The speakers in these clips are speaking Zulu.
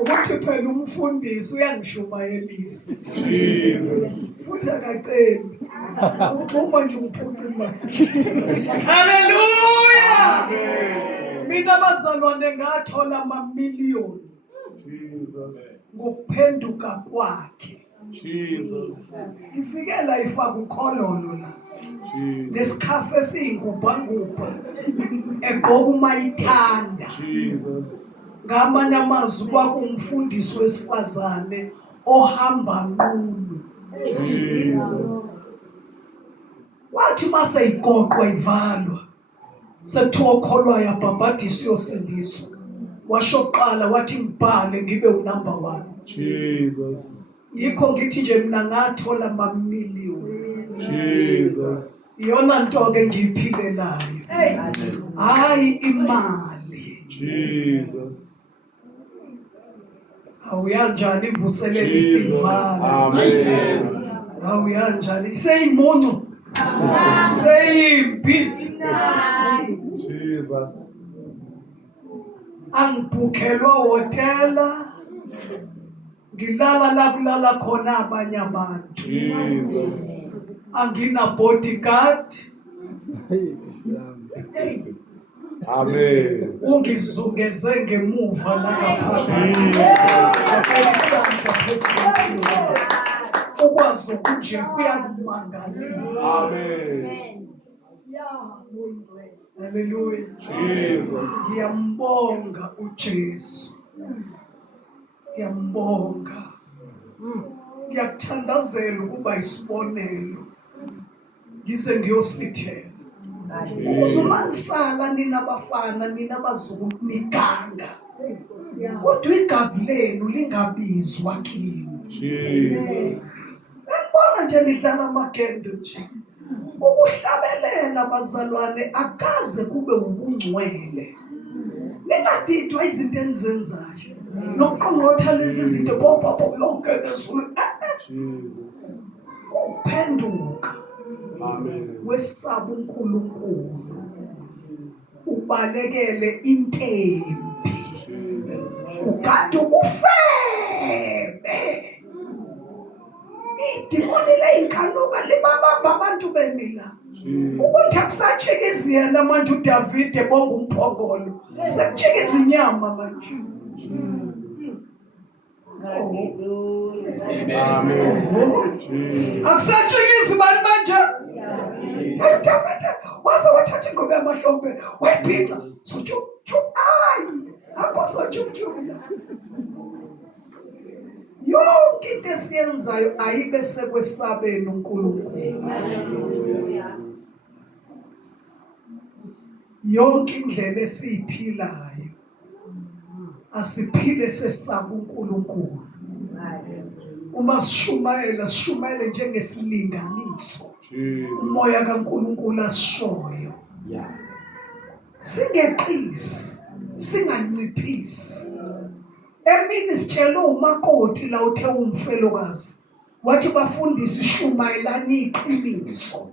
ukuthi phela umfundisi uyangishumayelisa futhi akaceli uxhuma nje umphuca imali. Haleluya. Mina bazalwane ngathola amamiliyoni ngokuphenduka kwakhe. Ngifike la ifaka ukhololo la nesikhafu esiyingubhangubha egqoka umayithanda. Ngamanye amazwi kwakumfundisi wesifazane ohamba nqunu. Wathi mase igoqwa ivalwa sekuthiwa okholwayo yabhabhadiswa yosindiswa. Washoqala wathi ngibhale ngibe unumber 1. Yikho ngithi nje mina ngathola amamiliyoni. Iyona nto ke ngiyiphilelayo. Hayi imali. Awuyanjani imvuselelo isivalo. Amen. Awuyanjani seyimuncu. Seyimpi. Jesus. Angibhukhelwa hotela. Ngilala la kulala khona abanye abantu. Angina bodyguard. Amen. Ungizungeze ngemuva la ngaphakathi. Akayisandla phezulu. Ukwazi ukuthi kuyakumangalisa. Amen. Hallelujah. Jesus. Ngiyambonga uJesu. Ngiyambonga. Ngiyakuthandazela ukuba isibonelo. Ngize ngiyosithela. Uzumanisala nina bafana nina bazukulu niganga. Kodwa igazi lenu lingabizwa kimi. Ngibona nje nidlala amagendo nje. Ukuhlabelela bazalwane akaze kube ubungcwele. Ningadidwa izinto enizenzayo. Nokuqongqotha lezi zinto popo yonke lesulu. Uphenduka. Amen. Wesaba uNkulunkulu. Ubalekele intembi. Ukade ufebe. Idimoni leyinkanuka libabamba abantu bemila. Ukuthi akusatshikisi yena manje uDavid ebonga umphongolo. Sekujikisa inyama manje. Amen. Akusatshikisi bani manje? David waze wathatha ingoma yamahlombe wayiphica. So chup ay. Akoso chup. Yonke into esiyenzayo ayibe sekwesabeni uNkulunkulu. Yonke indlela esiphilayo asiphile sesaba uNkulunkulu. Uma sishumayele njengesilinganiso umoya kaNkulunkulu asishoyo. Singeqisi, singanciphisi. Emini sitshela umakoti la uthe umfelokazi wathi bafundisi shumayelana iqiniso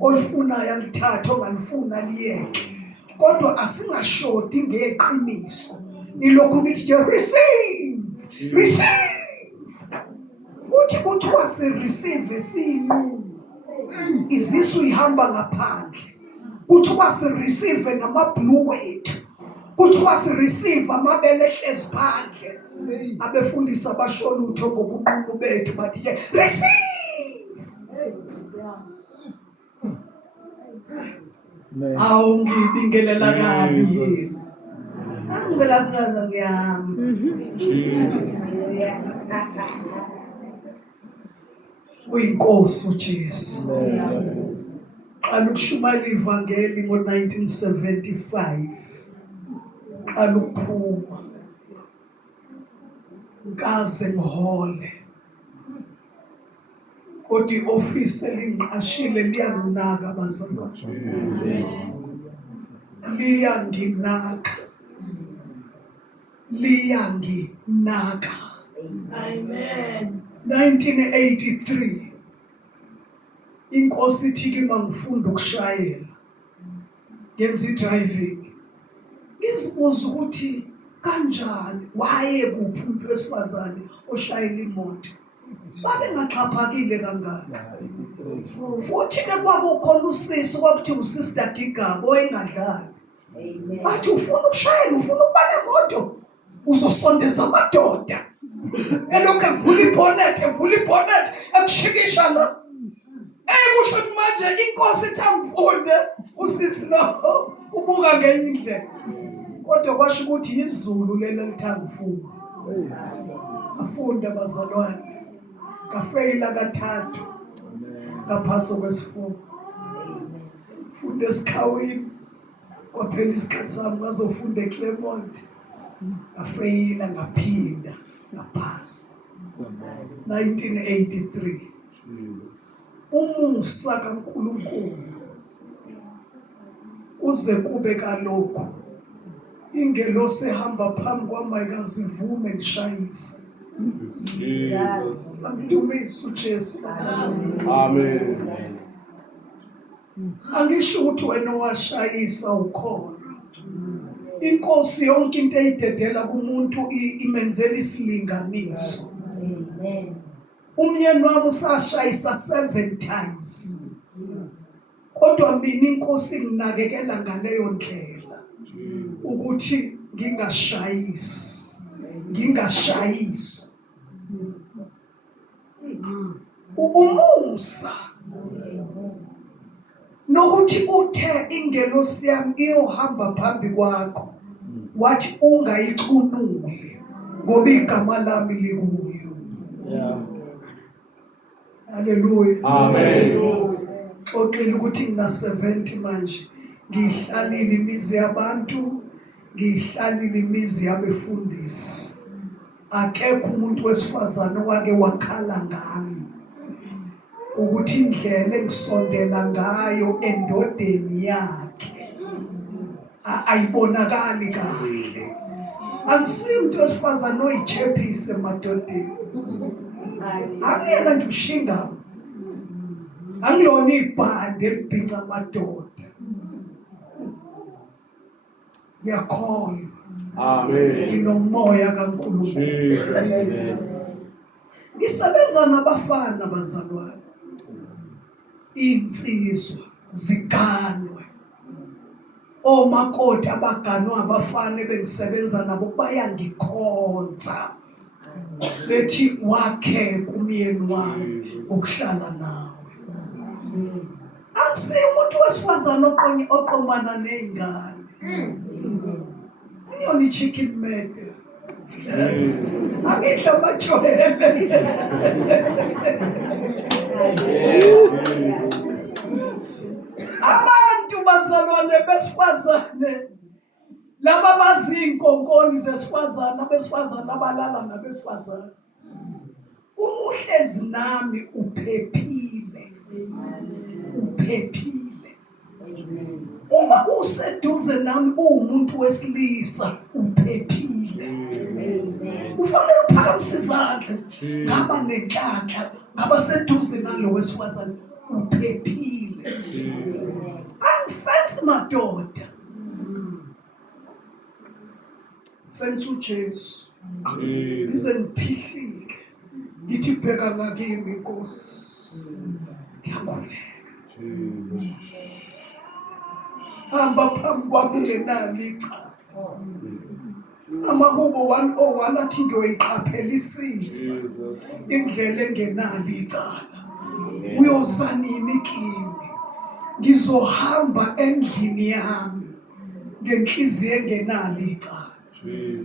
olifunayo alithatha ongalifuna liyeke kodwa asingashoti ngeqiniso ilokhu nithi nje receive uthi kuthiwa se receive siyinqunu izisu ihamba ngaphandle kuthiwa se receive namabhluku wethu kuthiwa si receive amabele hlezi phandle abefundisa abasholutho ngobunqunu bethu bathi ke receive. Awu ngibingelela kabi yini angibela kuzaza ngiyami uyinkosi uJesu qala ukushumayela ivangeli ngo-1975 qala ukuphuma ngaze ngihole kodwa iofisi elingiqashile liyanginaka bazalwane liyanginaka amen. 1983 inkosi ithi kimi ngifunda ukushayela ngenza driving ngizibuza ukuthi kanjani waye kuphi umuntu wesifazane oshayela imoto babe ngaxhaphakile kangaka futhi ke kwakukhona usisi kwakuthi usister Gigaba oyengadlali bathi ufuna ukushayela ufuna ukuba nemoto uzosondeza amadoda elokhu evula ibhonethi ekushikisha la kusho ukuthi manje inkosi ithi angifunde usisi lo ubuka ngenye indlela kodwa kwasho ukuthi izulu lelo lithanda ufunde afunde abazalwane kafeyila kathathu ngaphaso kwesifundo funde esikhawini kwaphela isikhathi sami ngazofunda eClermont afeyila ngaphinda ngaphasa 1983 umusa kaNkulunkulu uze kube kalokho ingelosi ehamba phambi kwami ayikazivume ngishayise Amdumise uJesu. Amen. Angisho ukuthi wena washayisa ukhona. Inkosi yonke into eyidedela kumuntu imenzela isilinganiso. Amen. Umyeni wami usashayisa 7 times. Kodwa mina inkosi nginakekela ngaleyo ndlela ukuthi ngingashayiswa. Umusa nokuthi uthe ingelosi yami iyohamba phambi kwakho wathi ungayicunuli ngoba igama lami likuyo. Haleluya. Amen. Xoxela ukuthi ngina 70 manje ngihlalile imizi yabantu ngihlalile imizi yabefundisi. Akekho umuntu wesifazane owake wakhala ngami ukuthi indlela engisondela ngayo endodeni yakhe ayibonakali kahle. Angisimuntu wesifazane oyichephise emadodeni. Angiyena nje ushinga. Angilona ibhande elibhinca amadoda. Ngiyakholwa. Amen. Nginomoya kaNkulunkulu. Ngisebenza nabafana bazalwane. Insizwa ziganwe. Omakoti abaganwa abafana bengisebenza nabo bayangikhonza. Bethi wakhe kumyeni wami ukuhlala nawe. Angisiyo umuntu wesifazane oqomana nezingane. Ngiyona chicken made. Angidla bajwayele. Abantu bazalwane besifazane laba bazinkonkoni zesifazane abesifazane abalala nabesifazane. Umuhlezi nami uphephile. Uphephile. Uma useduze nami umuntu wesilisa uphephile. Ufanele uphakamisa izandla ngaba nenhlanhla ngaba seduze nalo wesifazane uphephile. Angifensi madoda. Fensi uJesu. Bize ngiphihlike. Ngithi bheka ngakimi Nkosi. Ngiyakholwa. Hamba phambi kwami ngenali icala. Amahubo 101 athi ngiyoyiqaphelisisa indlela engenali icala. Uyoza nini kimi? Ngizohamba endlini yami ngenhliziyo engenali icala.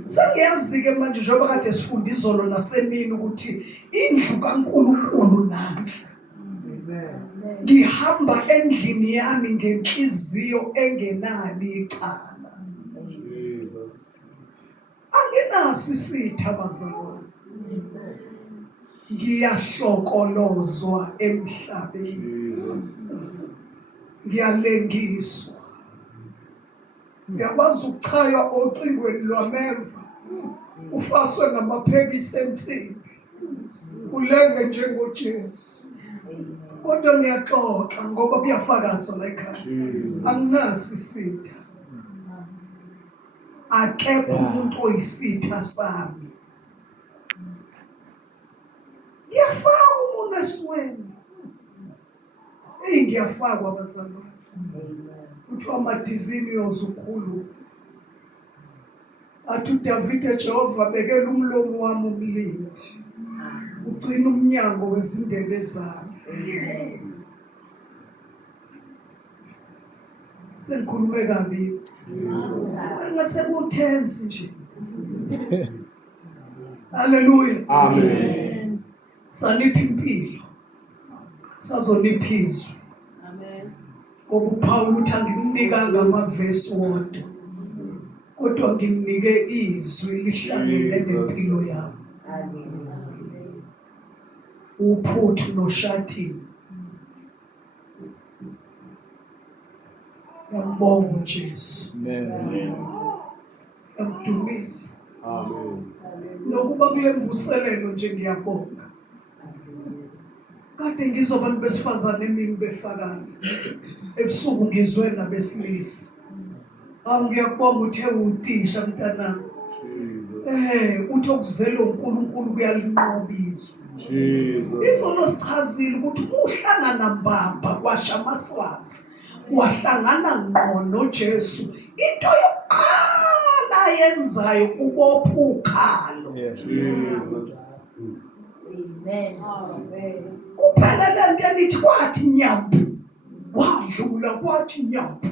Sengiyazi ke manje njengoba kade sifunda izolo nasemini ukuthi indlu kaNkulunkulu nansi. Ngihamba endlini yami ngenhliziyo engenali icala. Anginasi isitha bazalwane. Ngiyahlokolozwa emhlabeni. Ngiyalengiswa. Ngiyakwazi ukuchaywa ocingweni lwameva. Ufaswe ngamaphekisi ensimbi. Ulenge njengoJesu. Kodwa ngiyaxoxa ngoba kuyafakazwa la ekhaya. Anginasi isitha. akekho umuntu oyisitha sami. Ngiyafaka umuntu esweni. Ngiyafakwa abazalwane. Kuthiwa amadizini yozukhulu. Athi uDavide Jehova bekela umlomo wami umlindi. Ugcina umnyango wezindebe zami. Sengikhulume kabi. Ngase kutense nje. Hallelujah. Amen. Sanipha impilo. Sazonipha izwi. Amen. Ngoba uPaul uthi angimnikanga amavesi wodwa. Kodwa ngimnike izwi lihlangene nempilo yami. Uphuthu noShathini. Ngiyambonga uJesu. Amen. Ngiyamdumisa. Amen. Nokuba kule mvuselelo nje ngiyabonga. Kade ngizwa abantu besifazane emini befakazi. Ebusuku ngizwe nabesilisa. Ngiyakubonga uthe utisha mntanami. Uthi okuzelo uNkulunkulu kuyalinqoba izwi. Izono sichazile ukuthi uhlangana mbamba kwasha amaswazi. Wahlangana ngqo noJesu. Into yokuqala yenzayo ubopha ukhalo. Amen. Kuphela lento enithi kwathi nyampu. Wadlula kwathi nyampu.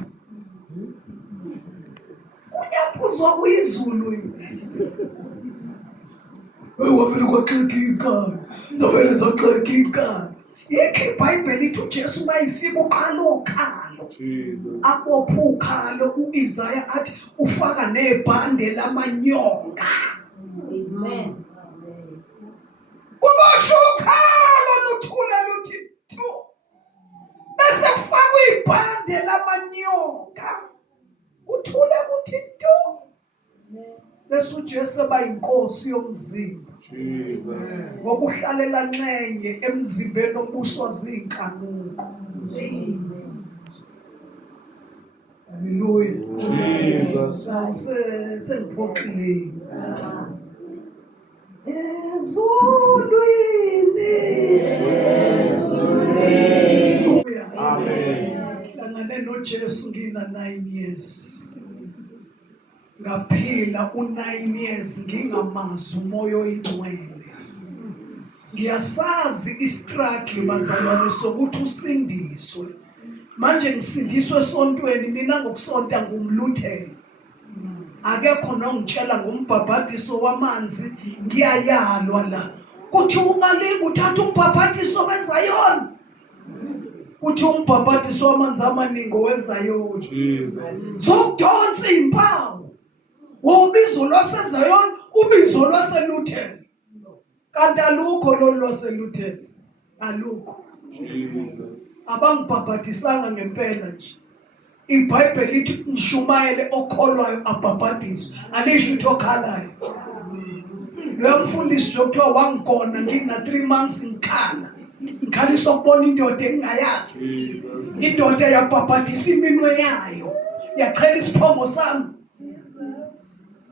Unyapuzwa kuyizulu yini? Wavele kwaxekika. Zavele zaxekika. Yekho iBhayibheli ithi uJesu mayifika uqala ukhalo. Abopha ukhalo uIsaya athi ufaka nebhande lamanyonga. Amen. Kubasho ukhalo luthule luthi tu. Bese kufakwa ibhande lamanyonga. Kuthule kuthi tu. Bese uJesu abayinkosi yomzimba. Ngoba uhlalela ncenye emzimbeni obuswa zinkanuko. Hallelujah. Jesus. Sengiphoxile. Ezulwini. Amen. Hlangane noJesu ngina 9 years. Ngaphila u9 years ngingamazi umoya oyingcwele. Ngiyasazi istruggle bazalwane sokuthi usindiswe. Manje ngisindiswe esontweni mina ngokusonta ngumluthela. Akekho nongitshela ngombhabhadiso wamanzi ngiyayalwa la. Kuthi ungalinga uthatha umbhabhadiso weZayoni. Kuthi umbhabhadiso wamanzi amaningo weZayoni. Zokudonsa impawu. Ubizo lwaseZayoni, ubizo lwaseLuthela. Kanti alukho lo lwaseLuthela. Alukho. Abangibhabhadisanga ngempela nje. iBhayibheli lithi Mshumayele okholwayo abhabhadiswe. Alisho ukuthi okhalayo. Lo mfundisi nje kuthiwa wangigona ngina 3 months ngikhala. Ngikhaliswa ukubona indoda engingayazi. Indoda yabhabhadisa iminwe yayo. Yachela isiphongo sami.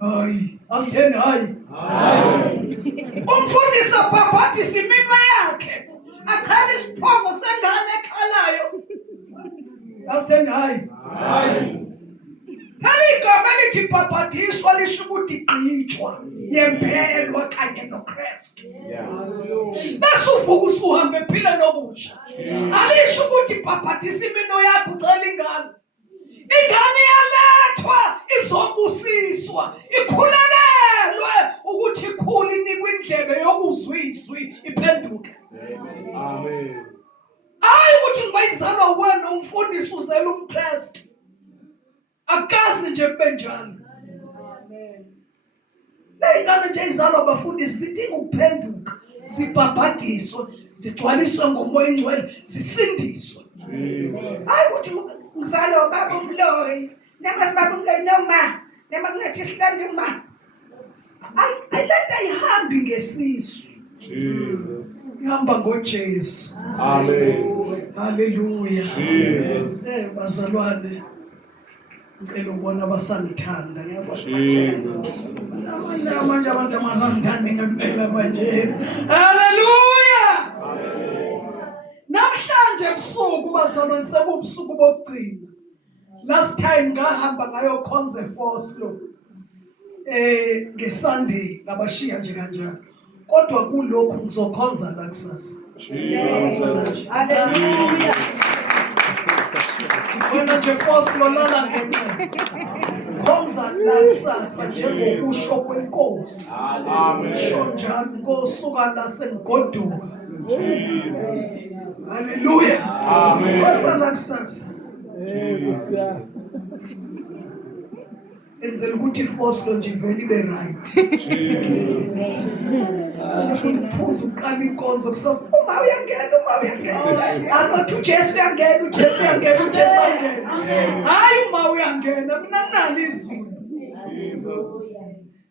Hayi, asitheni hayi. Umfundisi abhabhadisa iminwe yakhe. Achela isiphongo sengane ekhalayo. Asitheni hayi. Igama elithi bhabhadiswa lisho ukuthi igqitshwa, yempelwa kanye noKristu. Bese uvuka usuhambe ephila nobusha. Alisho ukuthi bhabhadisa imino yakho ucela ingane. Ingane iyalethwa izobusiswa, ikhulekelwe ukuthi ikhule inikwe indlebe yokuzwa izwi iphenduke. Amen. Hayi ukuthi ngibayizalwa wena umfundisi uzela uMkristu. Akazi nje benjalo. Leyingane nje izalwa abafundisi zidinga ukuphenduka, zibhabhadiswe, zigcwaliswe ngomoya oyingcwele, zisindiswe. Hayi ukuthi ngizalwa baba umloyi, nama sibaba umloyi noma kungathi sihlande uma. Ayilanda ihambi ngesisu. Ihamba ngoJesu. Amen. Hallelujah. Jesus. Bazalwane. ngicela ukubona abasangithanda ngiyabona Jesus. manje abantu abasangithanda ngempela manje. Haleluya. Namhlanje ebusuku bazalwane sekubusuku bokugcina. Last time ngahamba ngayo khonze Foslo ngeSunday ngabashiya nje kanjalo. Kodwa kulokhu ngizokhonza la kusasa. Hallelujah. Wena nje Foslo lala ngenxa. Khonza la kusasa njengokusho kwenkosi. Amen. Sho njalo ngosuka la sengigoduka. Hallelujah. Amen. Khonza la kusasa. Enzela ukuthi iFoslo nje ivele ibe right. Ngiphuza uqala inkonzo kusasa. Uma uyangena. Anothi uJesu uyangena. Hayi uma uyangena mina nginalo izulu.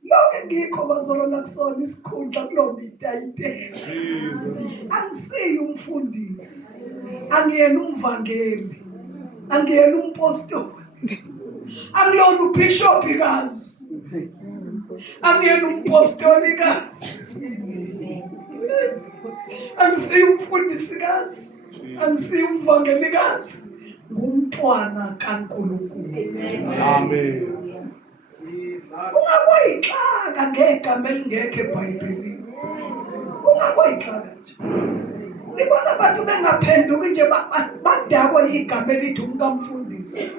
Lonke ngikho bazolona kusona isikhundla kulona itayite. Angisiyi umfundisi. Angiyena umvangeli. Angiyena umpostoli. Angilona ubishopikazi. Angiyena umpostolikazi. Angisiyi umfundisikazi. Angisiyi umvangelikazi. Ngumntwana kaNkulunkulu. Amen. Ungaboyixaka ngegama elingekho eBhayibhelini. Ungaboyixaka nje. Nibona abantu bengaphenduki nje badakwa igama elithi umkamfundisi.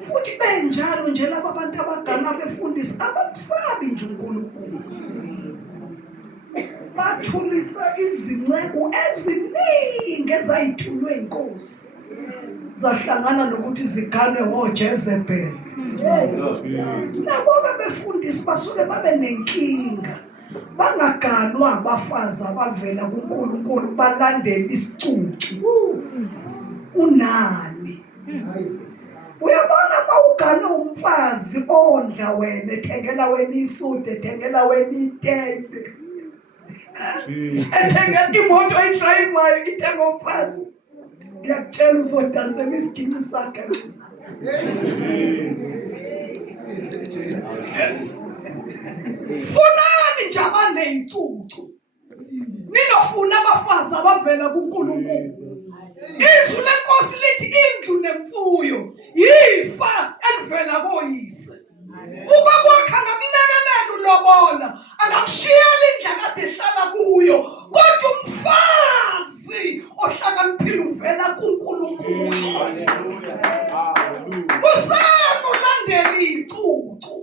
Futhi benjalo nje laba abantu abagana befundisa abakusabi nje uNkulunkulu. Bathulisa izinceko eziningi ezayithulwe inkosi. Zahlangana nokuthi zigane ngoJezebel. Nabo befundisi basuke babe nenkinga. Bangaganwa abafazi abavela kuNkulunkulu balandela isicucu. Unani? Uyabona mawugana umfazi ondla wena ethengela wena isude ethengela wena itende. Ethengela imoto eyidrayivayo ithenga umfazi. Ngiyakutshela uzodansela isiginci sakhe. Funani nje abaneyicucu. Ninofuna abafazi abavela kuNkulunkulu. Izwi lenkosi lithi indlu nemfuyo yifa elivela koyise. Ubaba wakhe angakulekelela ulobola, angakushiyela indlu kade ehlala kuyo. Kodwa umfazi ohlakaniphile uvela kuNkulunkulu. Usanulandela icucu.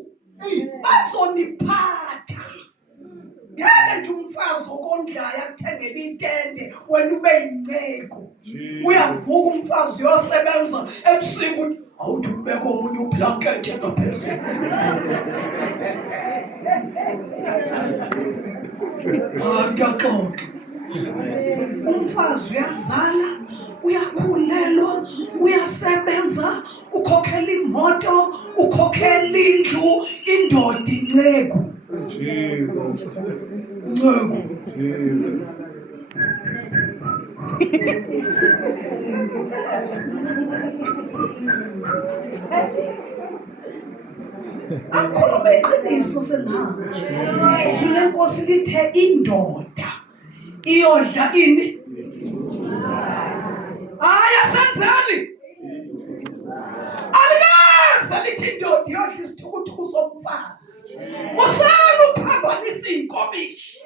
Bazoniphatha. Yena nje umfazi okondlayo akuthengela itende wena ube yinceko. Uyavuka umfazi uyosebenza ebusuku awuthi ubeke omunye ublanket ngaphezulu. Akaxoxa. Umfazi uyazala, uyakhulelwa, uyasebenza, ukhokhela imoto, ukhokhela indlu, indoda inceko. Nceko. Akhuluma iqiniso senahamba. Izwi lenkosi lithe indoda iyodla ini? Hayi asenzani. Alikaze lithi indoda iyodla isithukuthuku somfazi. Usana uphambanisa inkomishi.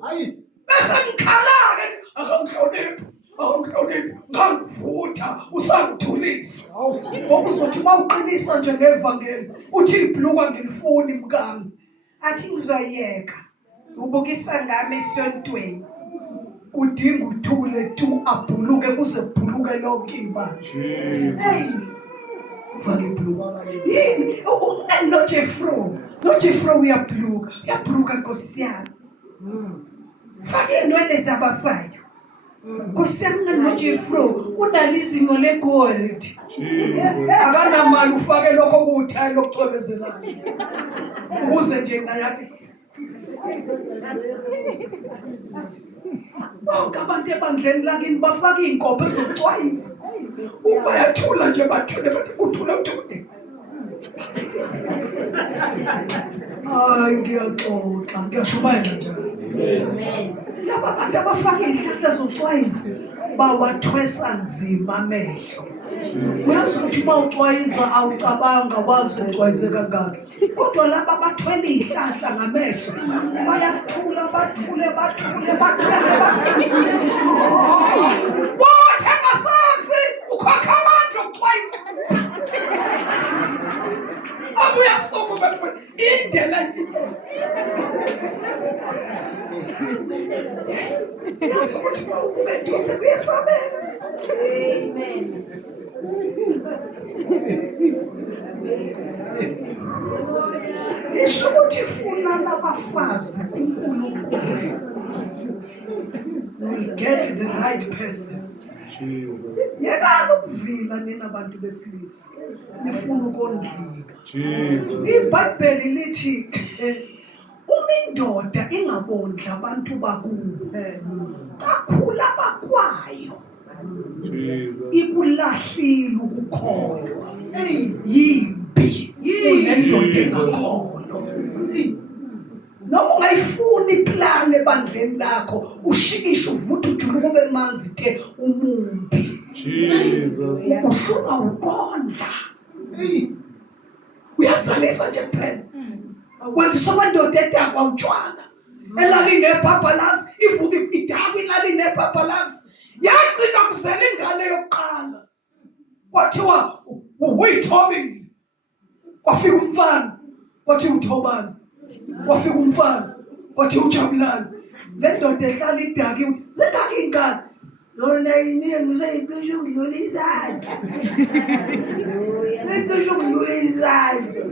Hayi. Bese ngikhala-ke akangihloniphi. Awungihloniphi ngangivutha usangithulisa. Ngoba uzothi mawuqinisa nje ngevangeli uthi ibhluka ngilifuni mkami. Athi ngizoyeka. Ubukisa ngami esontweni. Kudinga uthule tu abhuluke kuze kubhuluke lonke ibandla. Hey. Vale ibhluka. Yini? Nojefro uyabhluka. Uyabhluka Nkosi yami. Fake inwele zabafayo. Nkosi yami noJefro unalo izingo legold. Akanamali ufake lokho okuthayo lokucwebezelayo. Ukuze nje nayathi. Bonke abantu ebandleni lakini bafaka iinkomo ezokucwayisa. Ubayathula nje bathule bathi uthula mthule. Hayi ngiyaxoxa ngiyashumayela njalo. Laba bantu abafaka izihlahla zokucwayiza bawathwesa nzima amehlo. Uyazi ukuthi uma ucwayiza awucabanga wazi ucwayize kangaki. Kodwa laba bathwele izihlahla ngamehlo bayathula bathule. Wathi engasazi ukhokha amandla okucwayiza. Abuya soko bathwele indlela yazi ukuthi uma ubeduze kuyesabela. Amen. Isho ukuthi funa labafazi kuNkulunkulu. We get the right person. Yekani ukuvila nina abantu besilisa. Nifuna ukondlika. IBhayibheli lithi uma indoda ingabondla abantu bakubo kakhulu abakwayo ikulahlile ukukholwa. Yimbi kunendoda engakholwa. Noma ungayifuni iplan ebandleni lakho ushikishe uvuthe ujulu kube manzi the umumbi. Uhlunga ukondla. Uyazalisa nje kuphela. Wenza sobandoda edakwa utshwala. Elali nebhabhalazi ivuka idakwa ilali nebhabhalazi. Yagcina kuzela ingane yokuqala. Kwathiwa uyithobile. Kwafika umfana. Kwathi uthobani. Kwafika umfana. Kwathi ujabulani. Le ndoda ehlala idakiwe. Zingaki ingane. Lona iningi useyicishe ukudlula izandla. Lecishe ukudlula izandla.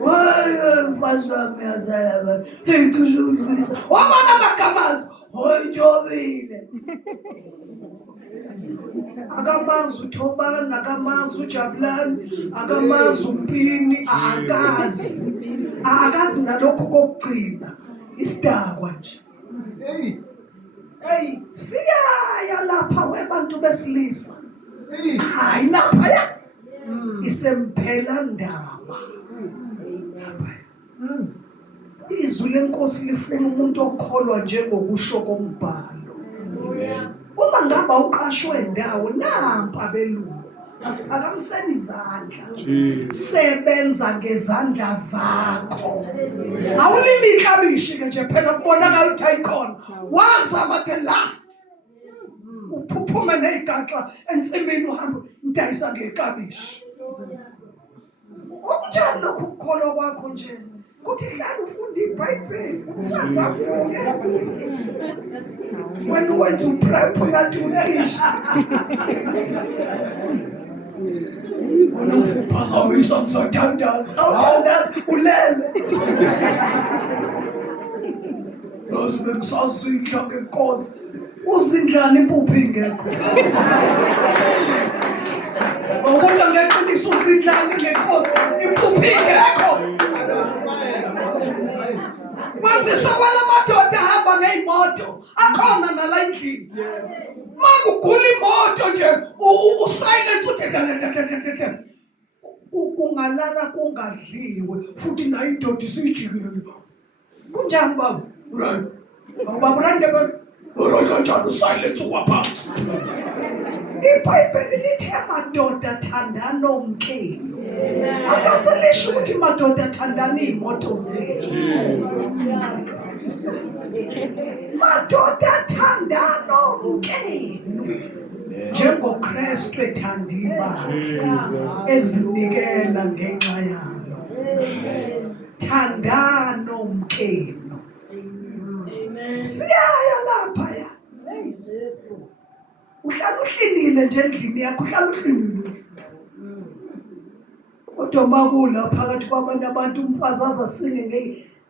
Woy mfazi wami yazala ba. Seyicishe ukudlula izandla. Wabona amagamazi. Oyithobile. Akamazi uthobani, akamazi ujabulani, akamazi umpini, akazi nalokho kokugcina isidakwa nje. Hey, siyaya lapha webantu besilisa. Hayi lapha ya. Isempela ndaba. Izwi lenkosi lifuna umuntu okholwa njengokusho kombhalo. Uma ngaba uqashwe endawo nampa belungu akamseni izandla. Sebenza ngezandla zakho. Awulimi iklabishi ke nje phela kubonakala ukuthi ayikhona. Wazama the last. Uphuphume nezigaxa ensimbini uhamba udayisa ngeklabishi. Okunjani lokho ukukholwa kwakho nje? Kuthi hlala ufunda iBhayibheli umfazi avuke. When wenza uprep ngathi uthisha. Unomfuphazamisa msathandaza. Awuthandaza ulele. Yazi bengisazidla ngenkosi. Uzindlana impuphu ingekho. Ngokuthi ngeqiniso uzindlana ngenkosi impuphu ingekho. Manje sokwala madoda ahamba ngeyimoto akhona nala endlini. Makugula imoto nje usilence uthi kungalala kungadliwe futhi nayo indoda isijikile. Kunjani baba? Right. Baba randebe uronjalo silence waphansi. IBhayibheli lithi amadoda athandana umkelo. Akaselisho ukuthi madoda athandana imoto zenu. Madoda athandana umkelo. NjengoKristu ethanda ibandla ezinikela ngenxa yalo. Thandana umkelo. Siyaya lapha ya. Uhlala uhlindile nje endlini yakho uhlala uhlindile. Kodwa makula phakathi kwabanye abantu umfazi azasinge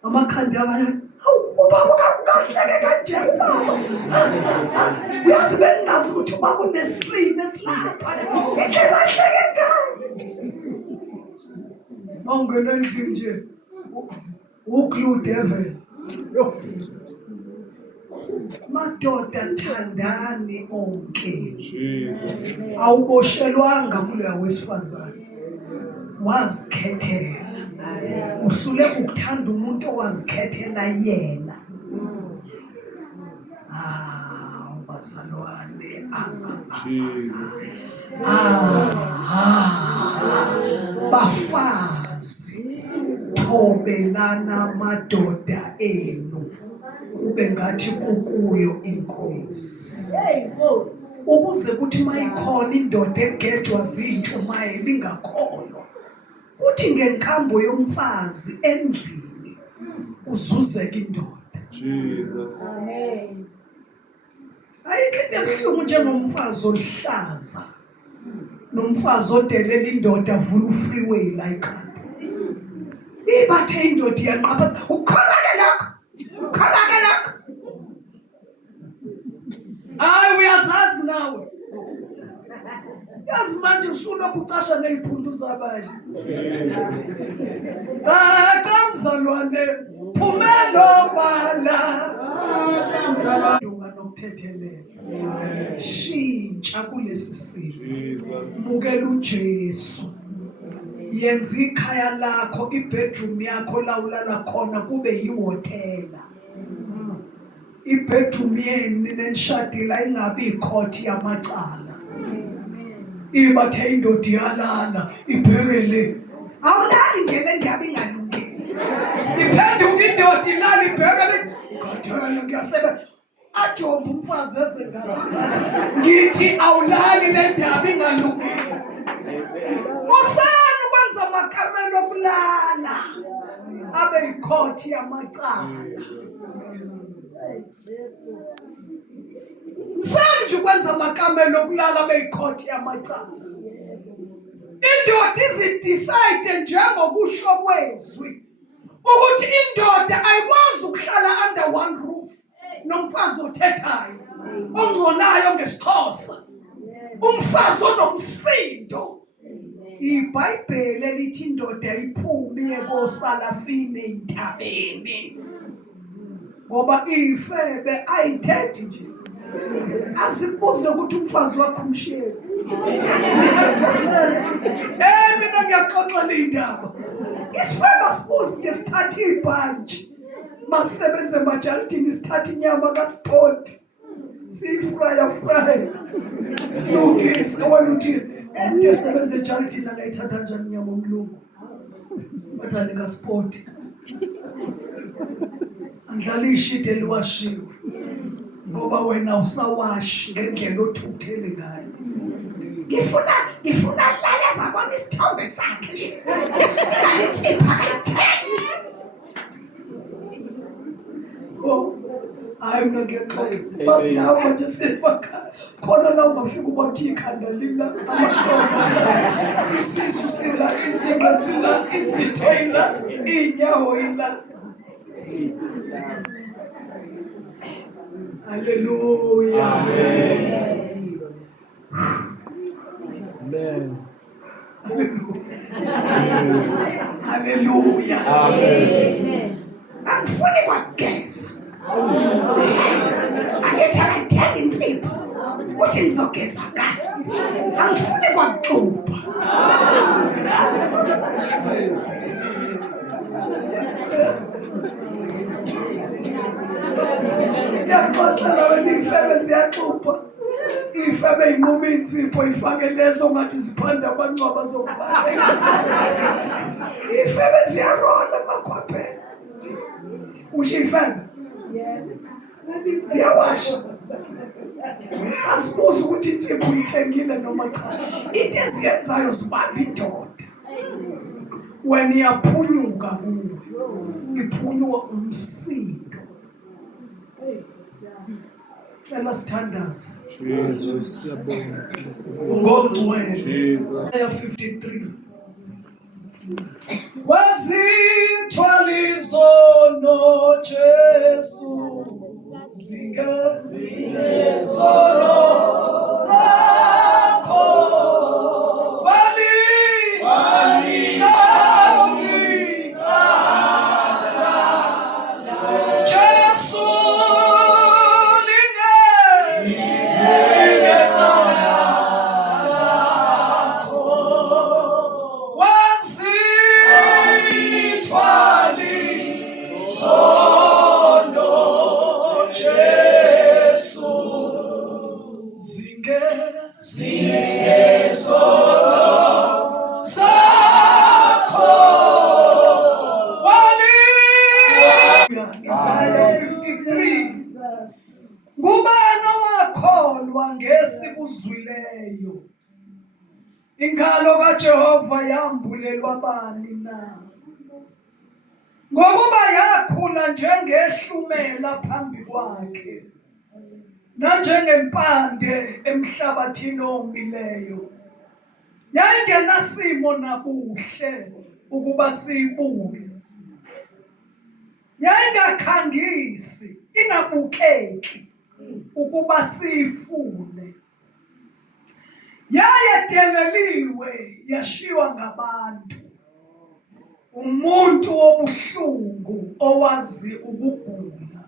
ngamakhanda abanye. Hawu ubaba kahleke kanje ubaba. Uyazi bengazi ukuthi ubaba unesimo esilapha. Indlela ahleke ngayo. Awungena endlini nje. Uglue devil. Madoda thandani onke. Jesus. Awuboshelwanga kuloya wesifazane. Wazikhethela. Uhluleka ukuthanda umuntu owazikhethela yena. Bazalwane. Bafazi thobelana madoda enu kube ngathi kukuyo inkosi. Ukuze kuthi mayikhona indoda egejwa zintshumayelo lingakholwa. Kuthi ngenkambo yomfazi endlini uzuzeke indoda. Jesus. Amen. Ayikho into ebuhlungu njengomfazi olihlaza nomfazi odelela indoda avula ufreeway la ekhanda. Ibathe indoda iyanqaphaza, ukholake lakho, ukholake lakho. Hayi uyazazi nawe. Yazi manje usulokhu ucasha ngey'phundu zabanye. Cha mzalwane phumelo bala. Mzalwane nokuthethelela. Shintsha kulesi simo. Mukela uJesu. Yenza ikhaya lakho, ibedroom yakho la ulala khona kube yihotela. Ibedroom yeni nenishadile ingabi ikhoti yamacala. Ibathe indoda iyalala ibhekele. Awulali ngeke ndaba ingalungile. Iphenduka indoda ilala ibhekele. Ngathela ngiyasebe. Ajomba umfazi esengathi. Ngithi awulali lendaba ingalungile. Usani kwenza amakamelo okulala. Abe ikhoti yamacala. Sanje ukwenza amakamelo okulala beyikhoti yamacala. Indoda izidecide njengokusho kwezwi ukuthi indoda ayikwazi ukuhlala under one roof nomfazi othethayo ongconayo ngesixhosa, umfazi onomsindo. iBhayibheli lithi indoda iphume kosalafine entabeni ngoba ifebe ayithethi nje. Asibuze ukuthi umfazi wakho umshiyeni. Mina ngiyaxoxa indaba. Isifebe sibuze nje sithatha ibhantshi. Masebenze emajalidini sithatha inyama kaSport. Siyifrya. Silungise wena uthi into esebenza ejalidini angayithatha njani inyama omlungu. Bathanda kaSport. Andlala ishidi eliwashiwe. Ngoba wena usawashi ngendlela othukuthele ngayo. Ngifuna lala zabona isithombe sakhe. Ngalithi phakathi. Hayi mina ngiyaqoqa. Basinawo nje sibaka. Khona la ungafika ubathi ikhanda lila amahlombe. Isisu sila, izinga sila, isithela, inyawo ila. Hallelujah. Amen. Hallelujah. Amen. Angifuni kwageza. Angithi akathenga insipho. Uthi ngizogeza ngani? Angifuni kwakuxuba. Yaxoxela wena ifebe ziyaxupha. Ifebe inquma insipho ifake lezo ngathi ziphanda amangcwaba zokufaka. Ifebe ziyarola makhwaphela. Usho ifebe? Ziyawasha. Asibuze ukuthi insipho uyithengile noma cha. Into eziyenzayo zibamba indoda. Wena iyaphunyuka kuwe. Iphunyuka umsindo. Cela sithandaze. Jesus. Ngomncwele. Isaiah 53. Wazithwala izono Jesu zingafile zono zakho Jesu Isaiah 53. Ngubani owakholwa ngesikuzwileyo? Ingalo kaJehova yambulelwa bani na? Ngokuba yakhula njengehlumela phambi kwakhe, nanjengempande emhlabathini omileyo. Yayingenasimo nabuhle ukuba siyibuke, yayingakhangisi, ingabukeki ukuba siyifune. Yayedeleliwe, yashiywa ngabantu, umuntu wobuhlungu owazi ukugula.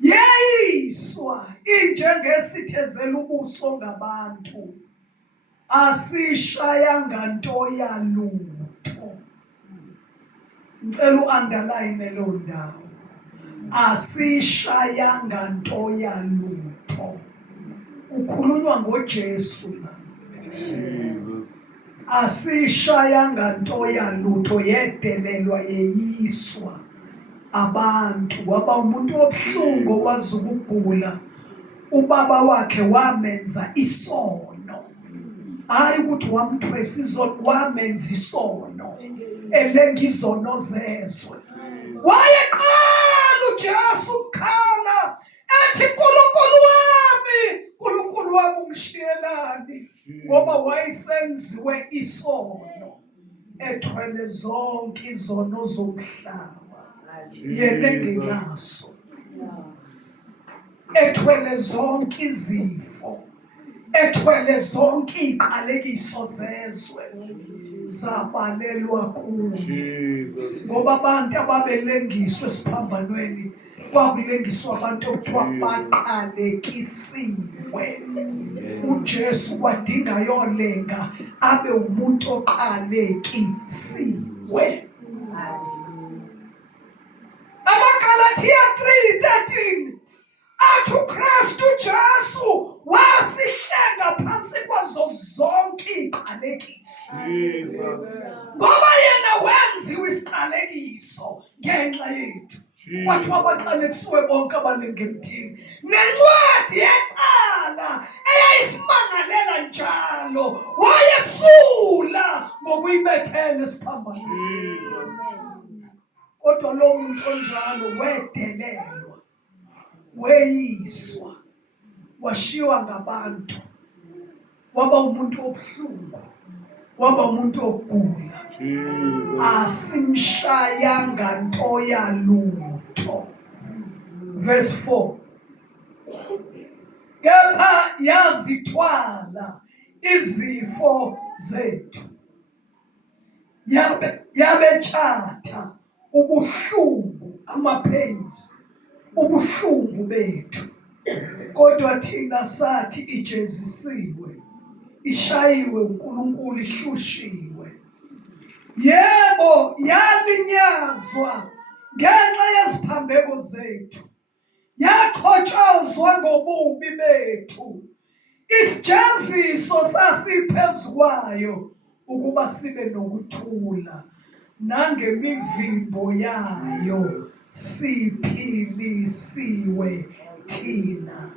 Yeyiswa injengesithezela ubuso ngabantu, asishayanga nto yalutho. Ngicela u-underline lo ndawo. Asishayanga nto yalutho. Ukhulunywa ngoJesu la. Asishayanga nto yalutho, yedelelwa, yeyiswa abantu. Waba umuntu obuhlungu owazi ukugula. Ubaba wakhe wamenza isono. Hayi ukuthi wamthwesa izono, wamenza isono. Elenga izono zezwe. Wayeqala uJesu ukukhala ethi, Nkulunkulu wami ungishiyelani? Ngoba wayesenziwe isono, ethwele zonke izono zomhlaba, yena engenaso. Ethwele zonke izifo, ethwele zonke iziqalekiso zezwe, zabalelwa kuye. Ngoba abantu ababelengiswa esiphambanweni kwakulengiswa abantu okuthiwa baqalekisiwe. uJesu wadinga yolenga abe umuntu oqalekisiwe. AmaGalatia 3:13 athi uKristu Jesu wasihlenga phansi kwazo zonke iziqalekiso. Ngoba yena wenziwe isiqalekiso ngenxa yethu. Kwathiwa abaqalekisiwe bonke abalenge emthini. Nencwadi yeqala eyayisimangalela njalo wayesula ngokuyibethela esiphambanweni. Kodwa lo muntu onjalo wedelelwa, weyiswa, washiywa ngabantu, waba umuntu obuhlungu, waba umuntu ogula. Asimshayanga nto yalutho. Verse 4. Kepha yazithwala izifo zethu, yabetshatha ubuhlungu, ama-pains, ubuhlungu bethu. Kodwa thina sathi ijezisiwe, ishayiwe uNkulunkulu, ihloshiwe. Yebo, yalinyazwa ngenxa yeziphambeko zethu, yaxhotshozwa ngobubi bethu. Isijeziso sasiphezu kwayo ukuba sibe nokuthula, nangemivimbo yayo siphilisiwe thina.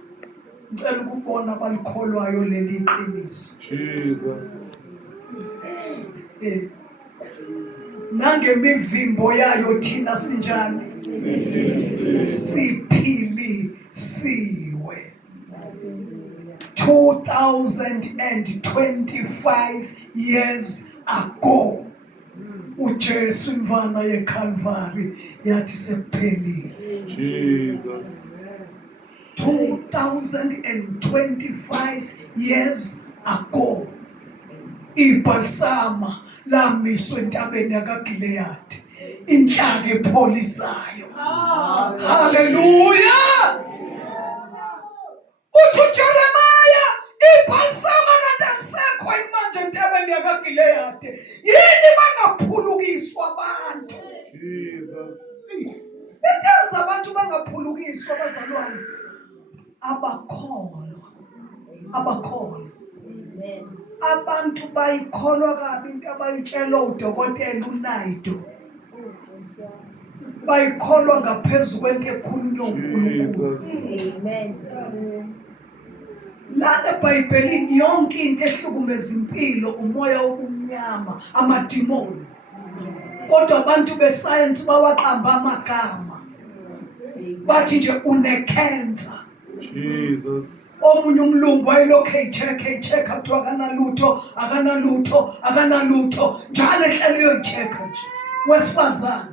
Ngicela ukubona abalikholwayo leli qiniso. Nangemivimbo yayo thina sinjani? Siphilisiwe. 2025 years ago, uJesu imvana yeKalvari yathi sekuphelile. 2025 years ago, ibhalsama lamiswa entabeni yakaGileyadi, inhlaka epholisayo. Hallelujah! Uthi uJeremiah, ibhalsama kade alisekho manje entabeni yakaGileyadi. Yini bangaphulukiswa abantu? Intenza abantu bangaphulukiswa, bazalwane. Abakholwa. Abantu bayikholwa kabi into abayitshelwa udokotela uNaido. bayikholwa ngaphezulu kwento ekhulunywa uNkulunkulu. Jesus. Amen. Lana eBhayibhelini yonke into ehlukumeza impilo umoya obumnyama, amadimoni. Kodwa abantu besayensi bawaqamba amagama. Bathi nje une-cancer. Jesus. Omunye umlungu wayelokhu eyi-check kuthiwa akanalutho njalo ehleli uyoyi-check-a nje wesifazane.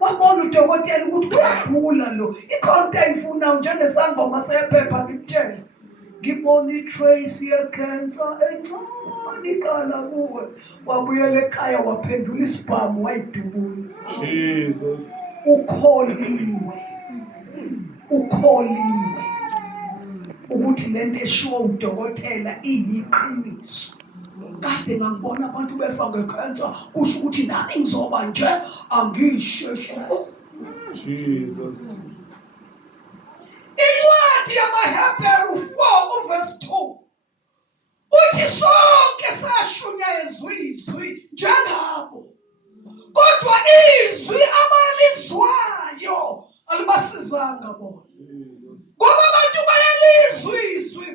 Wabona udokotela ukuthi kuyagula lo, ikhona into ayifunayo njengesangoma sephepha ngikutshela. Ngibona i-trace ye-cancer encane iqala kuwe. Wabuyela ekhaya waphendula isibhamu wayidubula. Jesus. Ukholiwe ukuthi lento eshiwo udokotela iyiqiniso. Kade ngangibona abantu befa nge-cancer kusho ukuthi nami ngizoba nje angisheshisi. Jesus. Incwadi yamaHebheru 4 verse 2 uthi sonke sashunyayezwa izwi njengabo, kodwa izwi abalizwayo alibasizanga bona. Ngoba abantu bayalizwa izwi,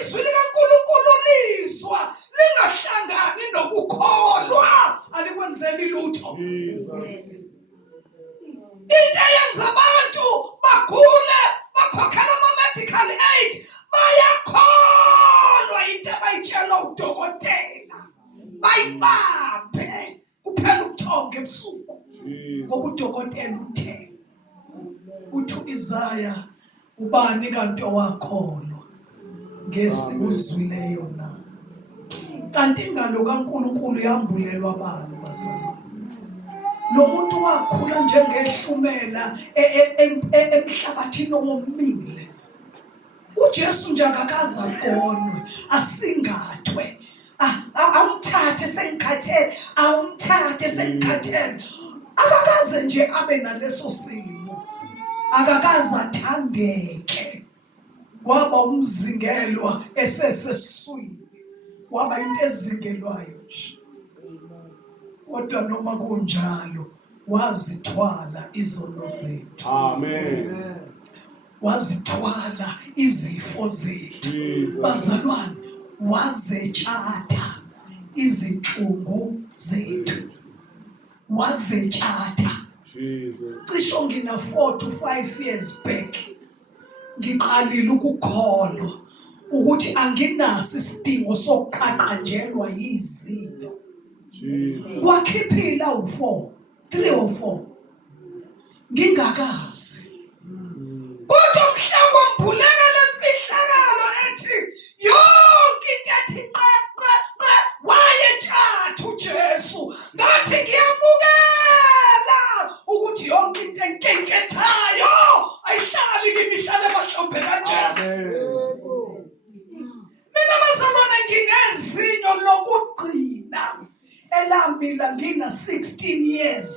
izwi likaNkulunkulu lizwa lingahlangani nokukholwa alikwenzeli lutho. Into eyenza abantu bagule bakhokhela ama-medical aid bayakholwa into abayitshelwa udokotela, bayibambe kuphela ubuthongo ebusuku ngoba udokotela uthi u-Isaya ubani kanti owakholwa ngesikuzwileyo na, kanti ingalo kaNkulunkulu yambulelwa abantu bazalwane. Lo muntu wakhula njengehlumela emhlabathini owomile. uJesu nje akakaze agonwe, asingathwe, amthathe sengikhathele, akakaze nje abe naleso simo, akakaze athandeke. Waba umzingelwa eseseswini, waba into ezingelwayo nje. Kodwa noma kunjalo wazithwala izono zethu. Amen. Wazithwala izifo zethu. Bazalwane, wazetshatha izinhlungu zethu. Wazetshatha. Cisho ngina 4 to 5 years back ngiqalile ukukholwa ukuthi anginaso isidingo sokuqaqanjelwa yizinyo. Wakhiphila u4 3 or 4 ngingakazi, kodwa mhla kwambuleka lemfihlakalo ethi yonke into ethi qe wayetshatha uJesu, ngathi ngiyamukela ukuthi yonke into enkenkethayo ayihlali kimi, ihlale emahlombe kaJesu. Mina bazalwane nginezinyo lokugcina elamila ngina 16 years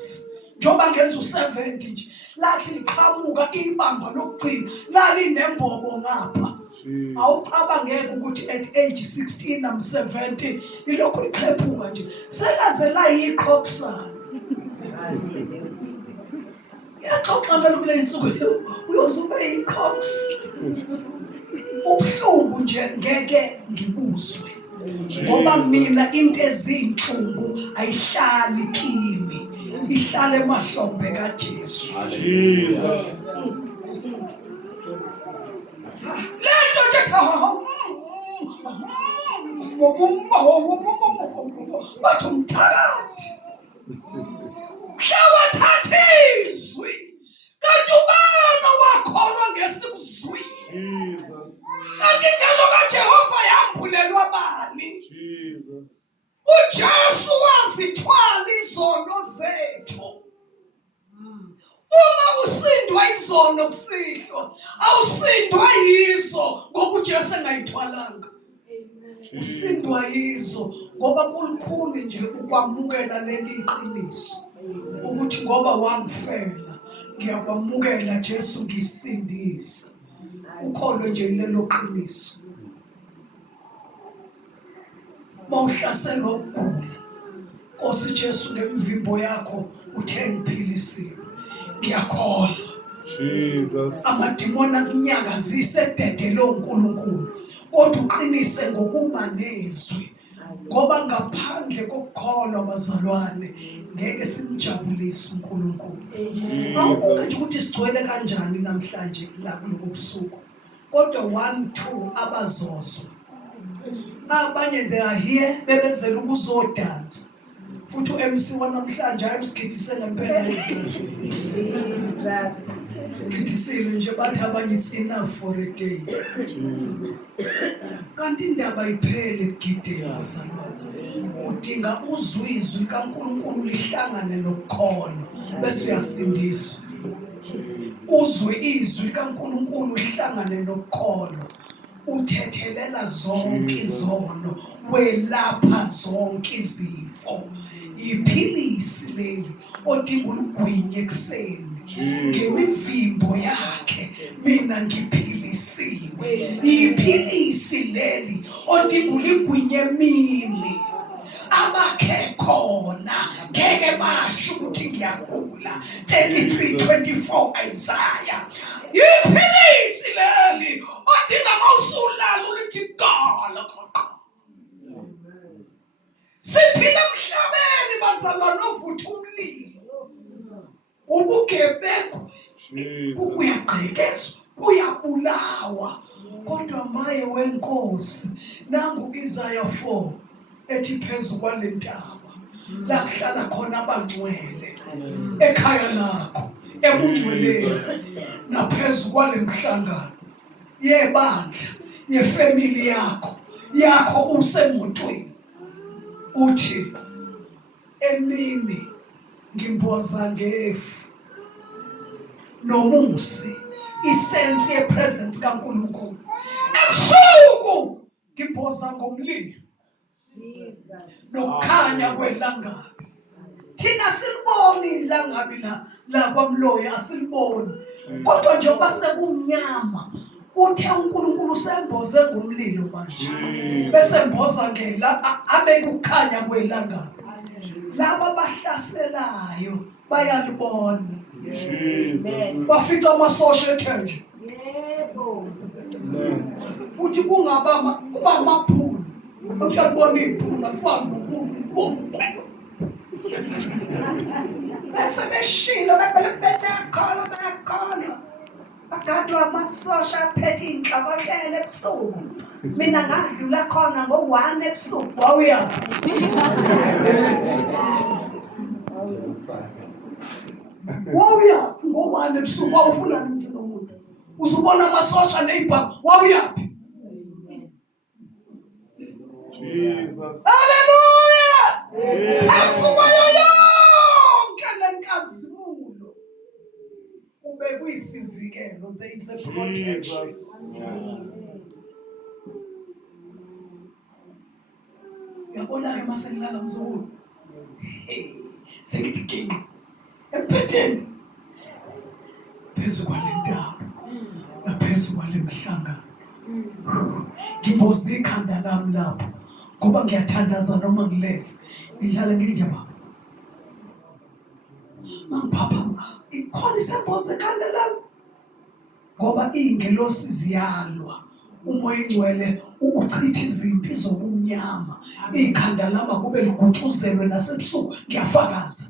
njoba ngenza u70 nje, lathi liqhamuka ibamba lokugcina lalinembobo ngapha. Awucabangeke ukuthi at age 16 I'm 70 ilokhu liqhephuka nje, selaze la yiqhoksana. Yaxoxa ngalo kule insuku uyozuba yiqhoks. Ubuhlungu nje ngeke ngibuzwe ngoba mina into ezinhlungu ayihlali kimi, ihlala emahlombe kaJesu. Jesus. Lento nje bathi umthakathi mhlawathatha izwi, kanti ubani wakholwa ngesikuzwile? Kanti ingalo kaJehova yambulelwa bani? uJesu wazithwala izono zethu. Uma usindwa izono kusihlwa, awusindwa yizo ngoba uJesu engayithwalanga. Usindwa yizo ngoba kulukhulu nje ukwamukela leli qiniso ukuthi ngoba wangifela ngiyakwamukela Jesu ngisindisa. Ukholwe nje lelo qiniso. Mawuhlaselwa ukugula, Nkosi Jesu ngemvimbo yakho uthe ngiphilisile ngiyakholwa Jesus. amadimoni akunyakazise ededele uNkulunkulu kodwa uqinise ngokuma nezwi ngoba ngaphandle kokukholwa bazalwane ngeke simjabulise uNkulunkulu. Awubuke nje ukuthi sigcwele kanjani namhlanje la kuloko busuku kodwa 1-2 abazozwa abanye they are here bebezela ukuzodansa futhi uMC wanamhlanje ayemsigidise ngempela sigidisile nje bathi abanye it's enough for a day kanti indaba iphele egideni bazalwane udinga uzwizwi kaNkulunkulu lihlangane nokukholwa bese uyasindiswa uzwe izwi kaNkulunkulu lihlangane nokukholwa uthethelela zonke izono welapha zonke izifo iphilisi leli odinga ulugwinye ekseni ngemivimbo yakhe mina ngiphilisiwe iphilisi leli odinga uligwinye mini abakhe khona ngeke basho ukuthi ngiyagula 33:24 Isaiah iphilisi leli odinga mawusulala ulithi qala qoqa siphila emhlabeni bazalwane ovutha umlilo ubugebengu kuyagqekezwa kuyabulawa kodwa maye wenkosi nangu Isaiah 4 ethi phezu kwalentaba la kuhlala khona abangcwele ekhaya lakho ebungcweleni naphezu kwalemhlangano yebandla yefamily yakho usemotweni uthi emini ngimboza ngefu nomusi isense yepresence kaNkulunkulu ebusuku ngimboza ngomlilo nokukhanya kwelangabi thina siliboni ilangabi la kwamloya asiliboni kodwa njengoba sekumnyama uthe uNkulunkulu semboze ngomlilo manje bese mboza ngela abeke ukukhanya kwelangabi laba bahlaselayo bayalibona bafica amasosha ethenje futhi kuba amaphulu ukuyabona iphula famba umuntu bese beshilo bekhala akadwa amasosha aphethe inhlabahlela ebusuku mina ngadlula khona ngo1 ebusuku wawuya ngo1 ebusuku wawufuna nini nomuntu uzubona amasosha neighbor wawuyaphi Jesus. Hallelujah! Asuwayo yonke lenkazimulo ube kuyisivikelo there is a protection. Yabona ke masengilala mzukulu. Sengithi kingi. Ephetheni. Phezu kwalentaba. Naphezu kwalemhlangano. Ngimboza ikhanda lami lapho. Ngoba ngiyathandaza noma ngilele ngidlala ngithi yaba mangipapa ikhona isemboze ekhanda lami ngoba ingelosi ziyalwa umoya ingcwele ukuchitha izimpi zobumnyama ikhanda lami kube ligutshuzelwe nasebusuku ngiyafakaza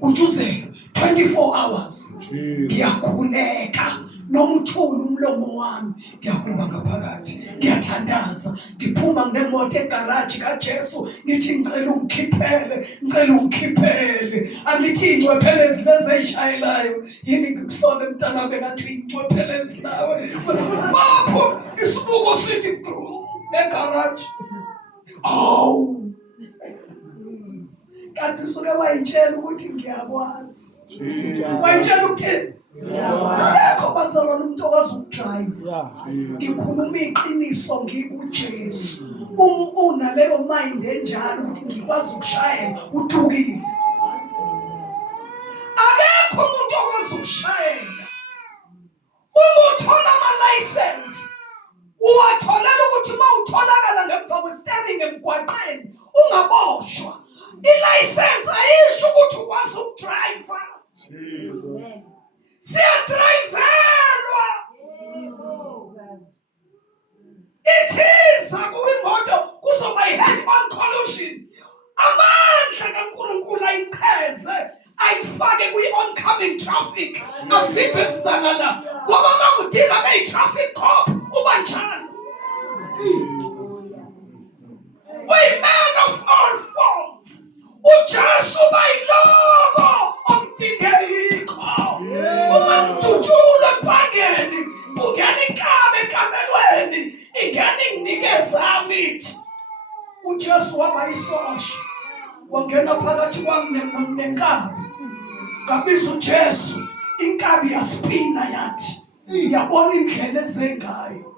kujuzelwe 24 hours ngiyakhuleka noma uthula umlomo wami ngiyakuba ngaphakathi ngiyathandaza ngiphuma ngemoto egarage kaJesu ngithi ngicela ungikhiphele angithi ingcwephelezi lezeshayelayo yini ngikusole mntana benathi ingcwephelezi lawe bapho isibuko sithi egarage kanti usuke wayitshela ukuthi ngiyakwazi wayitshela ukuthini akekho bazalwane umuntu okwazi ukudrive ngikhuluma iqiniso ngikuJesu unaleyo mind enjalo ukuthi ngikwazi ukushayela uthukile akekho umuntu okwazi ukushayela uthola ama-license uwatholela ukuthi uma utholakala ngemva kwe-steering emgwaqeni ungaboshwa ilicense ayisho ukuthi ukwazi ukudrive. Jesus. Siyadrivelwa. Ithiza kuyimoto kuzoba i-head-on collision. Amandla kaNkulunkulu ayicheze ayifake kwi-oncoming traffic avimbezana la ngoba makudinga beyi-traffic cop uba njalo. We-man of all forms uJesu bayiloko omdingekho uma mdutshula ebhangeni kungena inkabi ekamelweni ingena inginikeza mithi. uJesu waba isosha wangena phakathi kwami nenkabi ngabiza uJesu inkabi yasipina yathi yabona indlela ezengayo.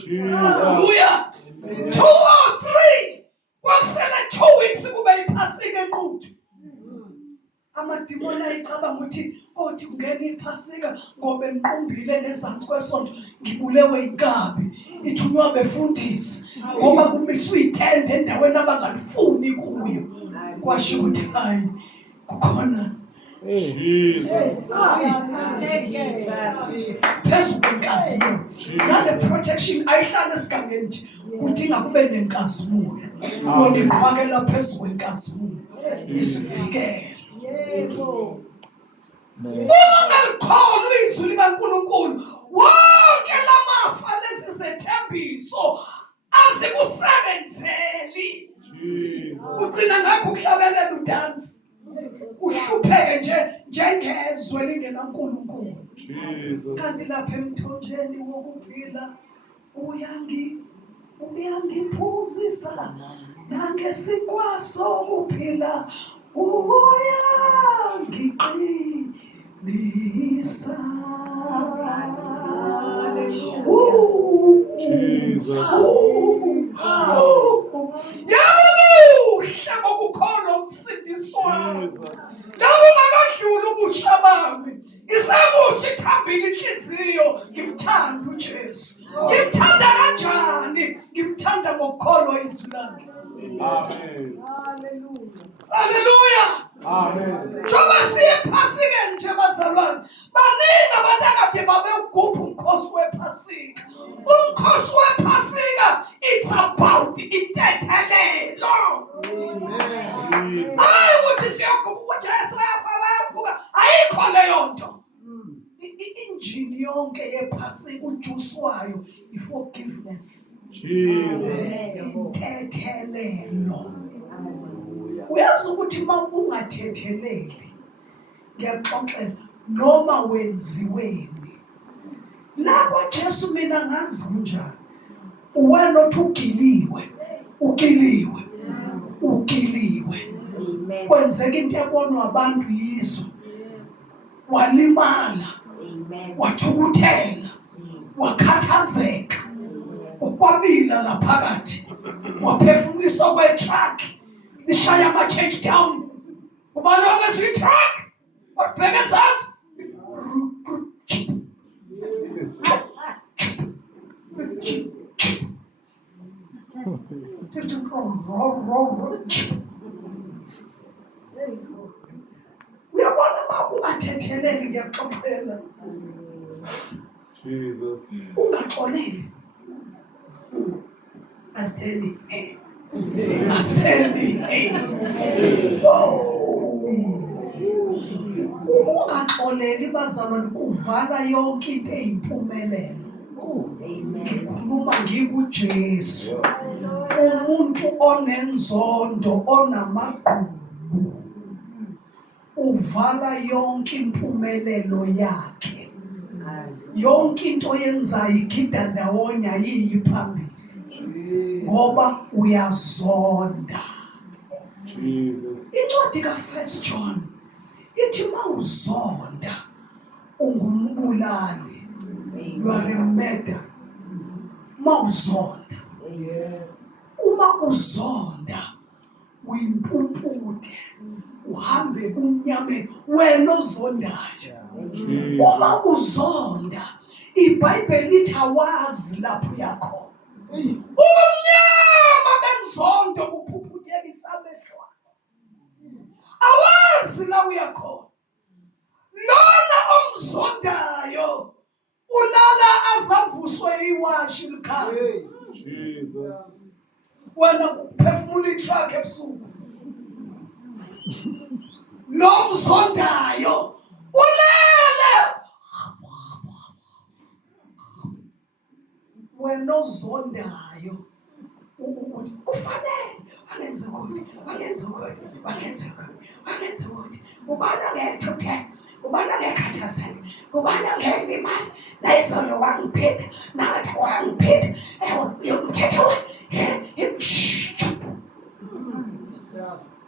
Hallelujah. 2 or 3 kwasela 2 weeks kube iphasika equthu. Amadimoni ayicabanga ukuthi kodwa kungena iphasika ngoba ngiqumbile lezansi kwesonto ngibulewe inkabi ithunywa befundisi ngoba kumiswe ithende endaweni abangalifuni kuyo. Kwasho ukuthi hayi kukhona phezu kwenkazimulo nale protection ayihlala esigangeni nje kudinga kube nenkazimulo yona iqhwakela phezu kwenkazimulo isivikele. Uma ngalikholwa izwi likaNkulunkulu wonke lamafa lezi zethembiso azikusebenzeli. Ugcina ngakho ukuhlabelela udansi uhlupheke nje njengezwe lingenaNkulunkulu. Kanti lapha emthonjeni wokuphila uyangiphuzisa nangesikwaso ukuphila uyangiqinisa. Yabuhle ngokukholwa ukusindiswa. Labo bangadlula ubusha bami. Isabuthi ithambile inhliziyo ngimthanda uJesu. Ngimthanda kanjani? Ngimthanda ngokukholwa izwi lakhe. Amen. Hallelujah. Amen. Njoba siye ephasika nje bazalwane baningi abantu akade babegubha umkhosi wephasika. Umkhosi wephasika it's about intethelelo. Hayi ukuthi siyagubha uJesu bayavuka ayikho leyo nto. Injini yonke yephasika ujuswayo i-forgiveness. Intethelelo. Uyazi ukuthi uma ungathetheleli ngiyaxoxela noma wenziweni lapha Jesu mina ngazi kunjani uwena othi ugiliwe kwenzeka into ebonwa abantu yizwe walimala wathukuthela wakhathazeka ukwabila laphakathi waphefumulisa kwe-truck lishaya ama-change down ubaloke kwi-truck wabheka ezansi uyabona uma ungathetheleli ngiyaxoxela Jesus. ungaxoleli asitheni ukungaxoleli bazalwane kuvala yonke into eyimpumelelo. Ngikhuluma ngikuJesu umuntu onenzondo onamagqubu uvala yonke impumelelo yakhe. Yonke into yenzayo igida ndawonye ayiyi phambili ngoba uyazonda. Incwadi ka1 John ithi mawuzonda ungumbulali. You are a murderer. Mawuzonda. Uma uzonda uyimpumputhe uhambe kumnyameni wena ozondayo. Uma uzonda iBhayibheli lithi awazi lapho yakho. Ubumnyama benzondo buphuphuthelisa amehlo. awazi la uyakhona. Lona omzondayo ulala azavuswe iwashi likhaya. Jesus. Wena kuphefumula itruck ebusuku. Lo mzondayo ulele. Wena ozondayo ufanele angenze ukuthi ubana ngethuthe ubana ngekhathazeke ubana ngelimali nayisolo wangiphetha nathi wangiphetha uyomthetho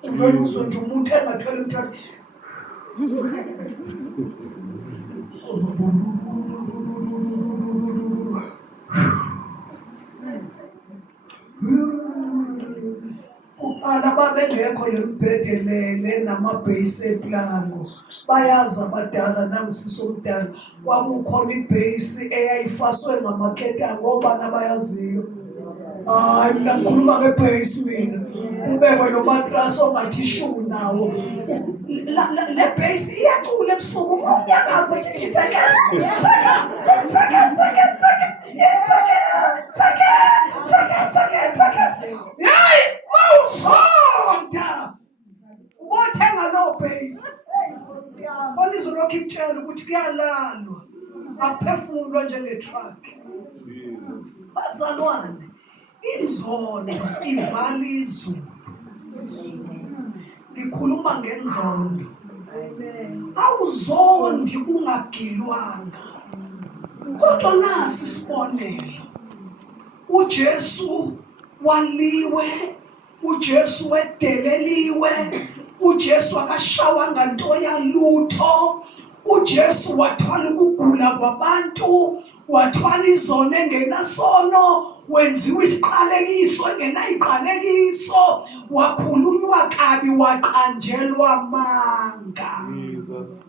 uvele uzwe nje umuntu engathwele umthetho kuqala babengekho lembhedelele namabhesi eplano bayazi abadala nangisisomdala kwakukhona ibhesi eyayifaswe ngamaketanga ngobani abayaziyo. Hayi mina ngikhuluma ngebhesi mina kubekwe nomatrasi ongathi ishu nawo le bhesi iyacula ebusuku uyakaze ngitheke hayi mawuzonda ubothenga no bhesi khona izolokhu ikutshela ukuthi kuyalalwa akuphefumulwa njengetruck. Bazalwane, inzondo ivala izulu. Ngikhuluma ngenzondo. Awuzondi ungagilwanga. Kodwa nasi isibonelo. uJesu waliwe, uJesu wedeleliwe, uJesu akashawanga nto yalutho, uJesu wathwala ukugula kwabantu, wathwala izono engenasono, wenziwa isiqalekiso engenayiqalekiso, wakhulunywa kabi, waqanjelwa amanga. Jesus.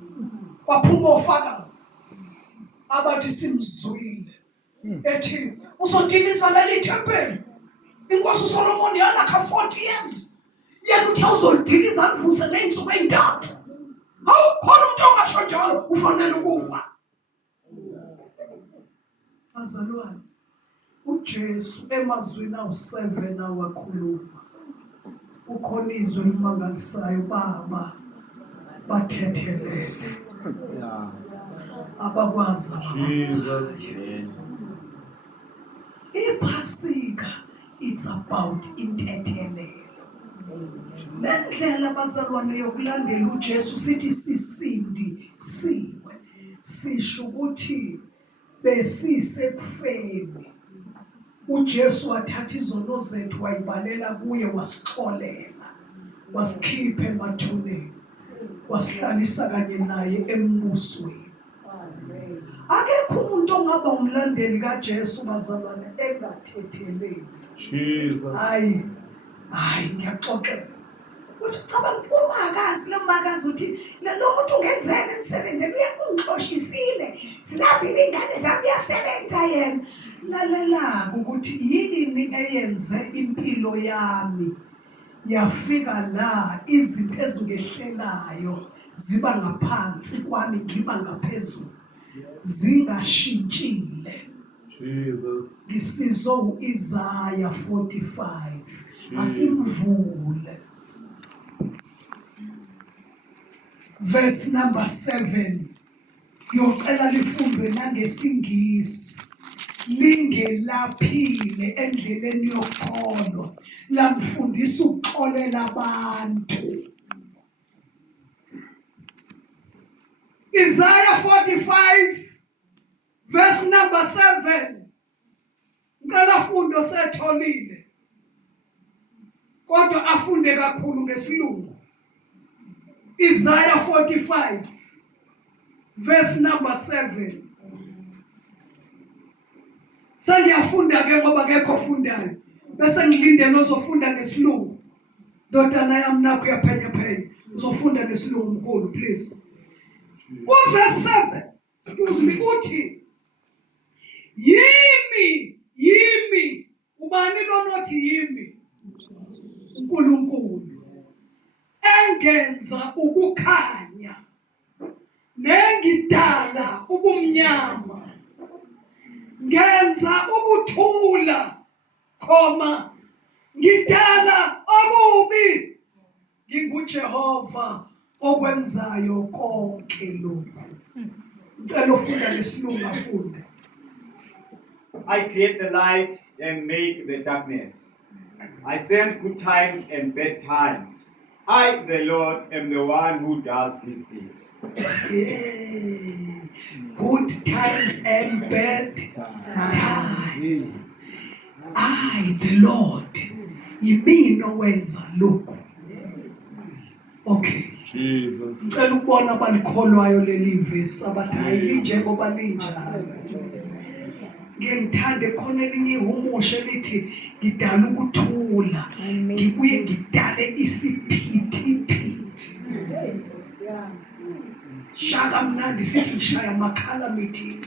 Waphuma ofakazi abathi simzwile ethi uzodiliza leli thempeli. Inkosi uSolomon yalakha 40 years, yena uthi uzolidiliza livuse ngeensuku ezintathu. Awukhona umuntu ongasho njalo ufanele ukufa. Bazalwane, uJesu emazwini awu7 awakhuluma, ukhona izwi elimangalisayo baba bathethelele abakwazi Jesus. iPhasika it's about intethelelo. Lendlela bazalwane yokulandela uJesu sithi sisindisiwe, sisho ukuthi besisekufeni. uJesu wathatha izono zethu wayibalela kuye, wasixolela, wasikhipha emathuneni, wasihlalisa kanye naye embusweni. Akekho umuntu ongaba umlandeli kaJesu bazalwane engathetheleli. Jesus. Hayi ngiyaxoxela. Uthi ucabanga umakazi lo makazi uthi lo muntu ungenzeni emsebenzini uyangixoshisile. Sinabili ingane zami yasebenza yena. Lalela ukuthi yini eyenze impilo yami yafika la izinto ezingehlelayo ziba ngaphansi kwami ngiba ngaphezulu, zingashintshile. Jesus. Ngisizo Isaiah 45. Asimvule. Verse number 7. Yocela lifundwe nangesingisi. Lingelaphile endleleni yokuxolwa. Lamfundisa ukuxolela abantu. Isaiah 45 verse number 7. Ngicela fundo setholile, kodwa afunde kakhulu ngesilungu. Isaiah 45 verse number 7. Sengiyafunda ke ngoba akekho ofundayo, bese ngilindele ozofunda ngesilungu. Ndodana yami nakho uyaphenya, uzofunda ngesilungu mkhulu please. Verse 7, excuse me, uthi yimi, ubani lo nothi yimi? uNkulunkulu engenza ukukhanya nengidala ubumnyama, ngenza ukuthula, ngidala okubi, nginguJehova okwenzayo konke lokhu. Ngicela ufunda lesilungu afunde. I create the light and make the darkness. I send good times and bad times. I, the Lord, am the one who does these things. Yeah. Good times and bad times. I, the Lord, yimina owenza lokhu. Okay. Jesus. Ngicela ukubona abalikholwayo leli vesi abathi hayi linjengoba linjalo. Ngiyithanda khona elinye ihumusho lithi ngidala ukuthula, ngibuye ngidale isiphithiphithi. Shaka mnandi sithi ngishaya amakhala mithi.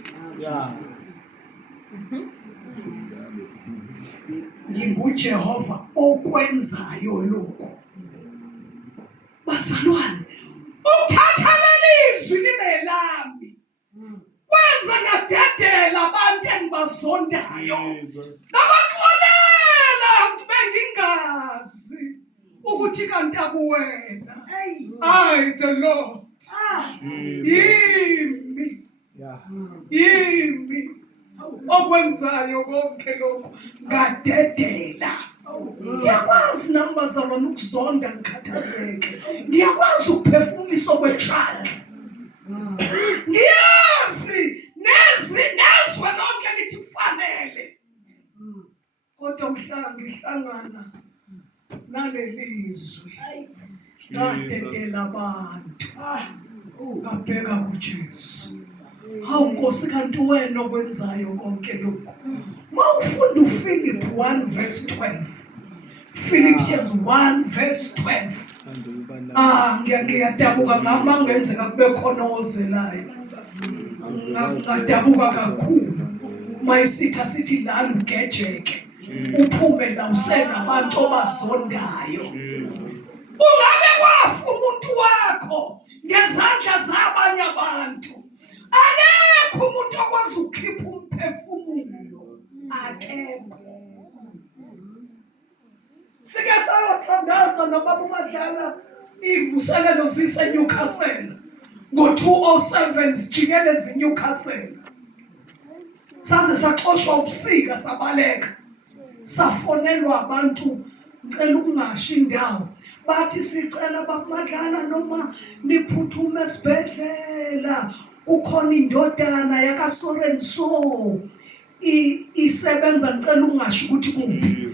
NginguJehova okwenzayo lokhu. Bazalwane, uthatha lelizwi libe lami. Kwenza ngadedela abantu engibazondayo. Nabaxolela bengingazi ukuthi kanti akuwena. I, the Lord. Yimi okwenzayo konke lokhu ngadedela. Ngiyakwazi nambazalwane ukuzonda ngikhathazeke. Ngiyakwazi ukuphefumulisa kwetshaka. Ngiyazi nezwe lonke lithi kufanele. Kodwa ngihlangana nalelizwi. Ngadedela abantu. Ngabheka kuJesu. Hawu Nkosi kanti wena okwenzayo konke lokhu. Mawufunda uFilip 1 verse 12. Philippians 1 verse 12. Ngiyadabuka ngama ngenzeka kube khona ozelayo. Ngadabuka kakhulu. Mayisitha sithi lana ugejeke. Uphume la usenabantu obazondayo. Ungabe kwafa umuntu wakho ngezandla zabanye abantu. Akekho umuntu okwazi ukukhipha umphefumulo. Akekho. Sike sayothandaza nobaba uMadlala ivuselelo zise Newcastle ngo-207 sijikeleza eNewcastle. Saze saxoshwa ubusika sabaleka. Safonelwa abantu ngicela ukungashi indawo. Bathi sicela bakuMadlala noma niphuthume esibhedlela. Kukhona indodana yakaSorenso isebenza ngicela ungasho ukuthi kuphi.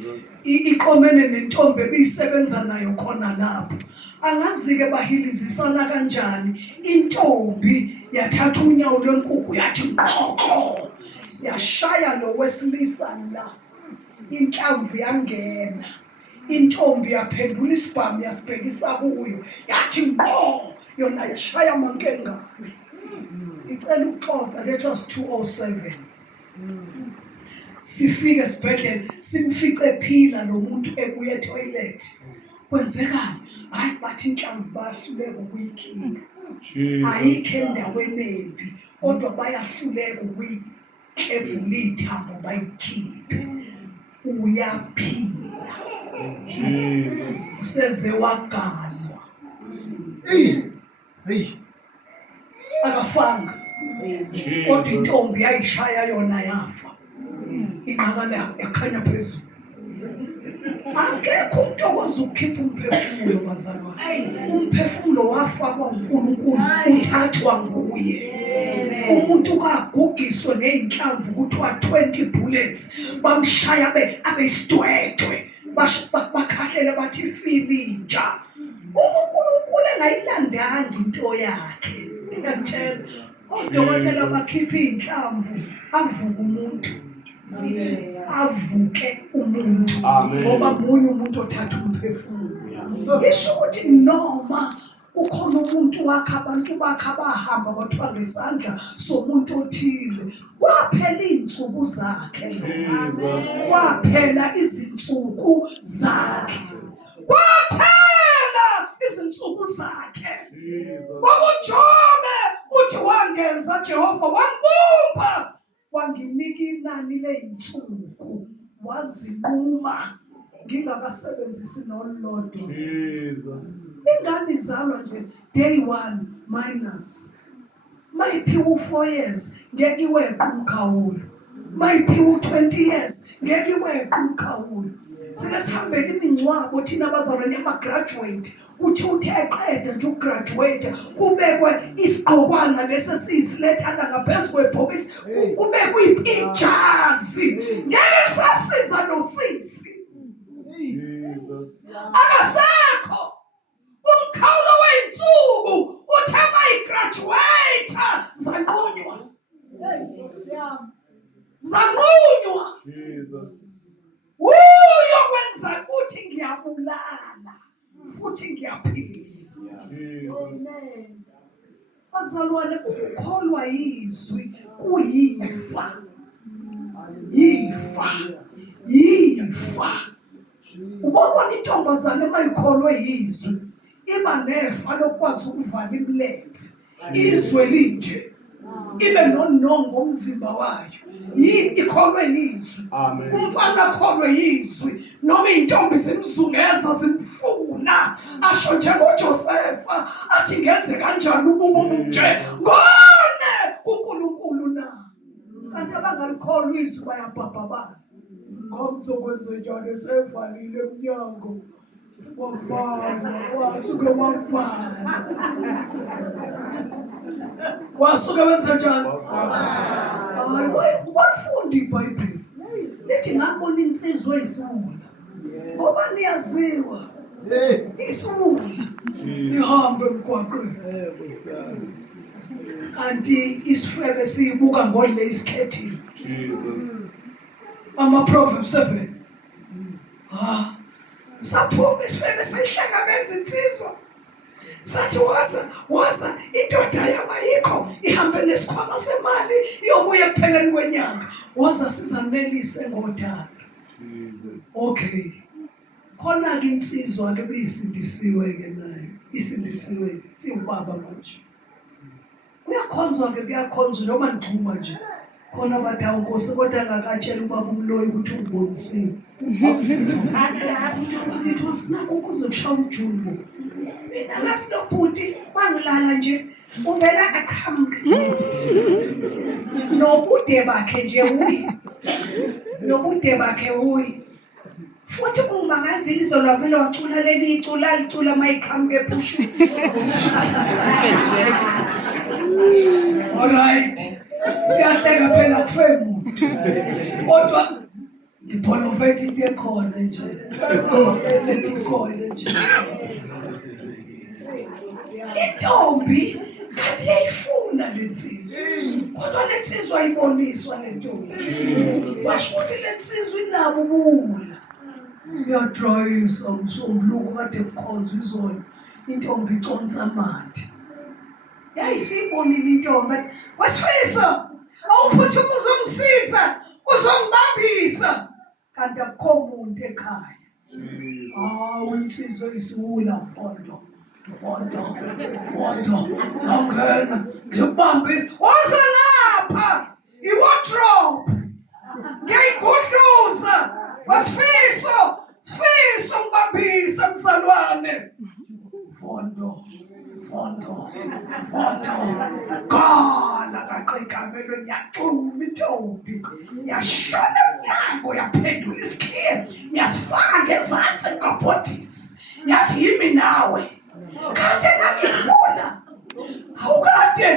Iqomene nentombi ebisebenza nayo khona lapho. Angazi ke bahilizisana kanjani. Intombi yathatha unyawo lwenkukhu yathi qhoqho. Yashaya lo wesilisa la. Inhlamvu yangena. Intombi yaphendula isibhamu yasibhekisa kuyo. Yathi ngqo yona yashaya amankenga. Icela ukuxoxa that was 207. Sifike esibhedlela simfice phila lo muntu ebuye etoilet. Kwenzekani? Hayi bathi inhlamvu bahluleka ukuyikhipha. Ayikho endaweni embi kodwa bayahluleka ukuyikebula ithambo bayikhiphe. Uyaphila. Useze wagalwa. Akafanga. Kodwa intombi yayishaya yona yafa. Inqakala ekhanya phezulu. Akekho umuntu okwazi ukukhipha umphefumulo bazalwane. Umphefumulo wafakwa uNkulunkulu uthathwa nguye. Umuntu kagugiswe neinhlamvu kuthiwa 20 bullets bamshaya abesidwedwe. Bakhahlele bathi filinja. uNkulunkulu engayilandanga into yakhe. Ngiyakutshela odokotela bakhipha inhlamvu avuka umuntu. Avuke umuntu ngoba munye umuntu othatha umphefumulo. Isho ukuthi noma ukhona umuntu wakhe abantu bakhe abahamba bathiwa ngesandla somuntu othile kwaphela izinsuku zakhe. Kwaphela izinsuku zakhe. Kwaphela izinsuku izinsuku zakhe. Jesus. Ngoba uJobe uthi wangenza Jehova wangibumba wanginika inani ley'nsuku wazinquma ngingakasebenzisi nololodwa. Jesus. Ingane izalwa nje day 1 minus. Mayiphiwa u4 years ngeke iweqe umkhawulo. Mayiphiwa u20 years ngeke iweqe umkhawulo. Sike sihambele imingcwabo thina abazalwane ama-graduate uthi eqeda nje ukugraduate kubekwe isigqokwana lesi siyisilethana ngaphezu kwebhokisi kubekwe ijazi ngeke lisasiza nosisi. Jesus. Akasekho umkhawulo wey'nsuku uthe mayigraduate zanqunywa. Jesus. Uyokwenza ukuthi ngiyabulala futhi ngiyaphilisa. Jesus. Bazalwane, ukukholwa yizwi kuyifa. Yifa. Ubona intombazane mayikholwe yizwi iba nefa lokwazi ukuvala imilenze. Izwe linje ibe nonongo umzimba wayo. Ikholwe yizwi. Amen. Umfana akholwe yizwi noma intombi zimzungeza zimfuna asho njengoJosefa athi ngenze kanjani ubububu nje ngone kuNkulunkulu na. Kanti abangalikholwa izwi bayabhabhabana. Ngomzokwenza njalo sevalile emnyango wavala wasuke wavala. Wasuke wenza njani? Hayi kubafundi iBhayibheli. Lithi ngabona insizwa eyisiwula. Ngoba niyaziwa. Isiwula ihamba emgwaqweni. Kanti isifebe siyibuka ngole isikhethini. Jesus. Ama-Proverbs 7. Saphuma isifebe sihlangabeza insizwa. Sathi waza indoda yamayikho ihambe nesikhwama semali iyobuya ekupheleni kwenyanga. Waza sizanelise ngodala. Jesus. Okay. Khona-ke insizwa-ke beyisindisiwe-ke nayo. Isindisiwe siwubaba manje. Kuyakhonzwa-ke kuyakhonzwa noma nixhuma nje. Khona bathi awunkosi kodwa angakatshela ubaba umloyi ukuthi ungibonisiwe. Kodwa bakithi wasinakho kuzokushaya ujumbo. Mina ngasinobhuti bangilala nje uvela aqhamuka. Nobude bakhe nje uyi. Futhi uma ngazile izolwavela wacula leli icula licula mayiqhamuka ephusha. Alright. Siyahleka phela kufe muntu. Kodwa ngiphonovete into ekhona nje. Lethi ikhona nje. Intombi kanti yayifuna lensizwa. Kodwa lensizwa ayiboniswa lentombi. Washo ukuthi lensizwa inabo ubula. Uyadrayisa umsomluko kade kukhonza izona. Intombi iconsa amathe. Yayisibonile intombi. Wasifisa awuphuthume uzongisiza uzongibambisa. Kanti akukho umuntu ekhaya. Insizwa isiwula fondo. Angena ngibambisa waza lapha iwardrobe ngiyayiguhluza wasifiso ngibambisa mzalwane fondo kana kaqegamelo nyacuma intombi yashona emnyango yaphendula isikhiye yasifaka ngezansi ngabhodisi yathi yimi nawe kade nangifuna awukade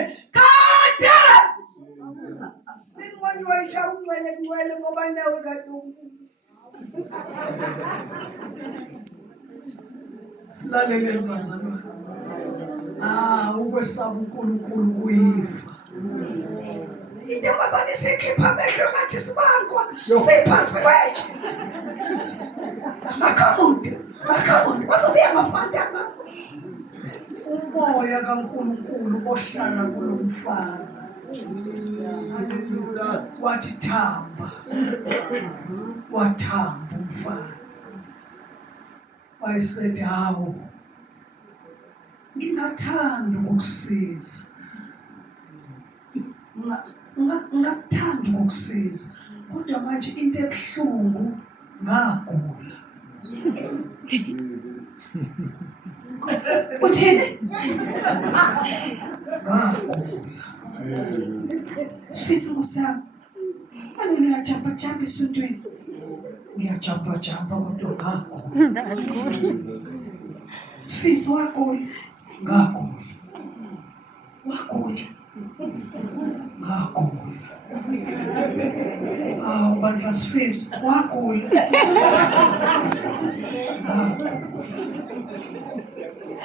ninqonye wayisha ungcwele ngoba nawe kade silalele mfazana. Ukwesaba uNkulunkulu kuyifa. Intombazane isikhipha amehlo ngathi sibankwa siphansi kwethu. Akamuntu bazobuya ngafantanga. Umoya kaNkulunkulu bohlala kulo mfana. Wathi thamba. Wathamba umfana. Wayesethi hawu ngingathanda ukukusiza. Ngakuthanda ukukusiza. Kodwa manje into ebuhlungu ngagula. Uthini? Ngagula. Sifisa musami. Ane uyajamba esontweni. Ngiyajamba kodwa ngagula. Sifisa wagula. Ngagula. Bandla Sifisa wagula.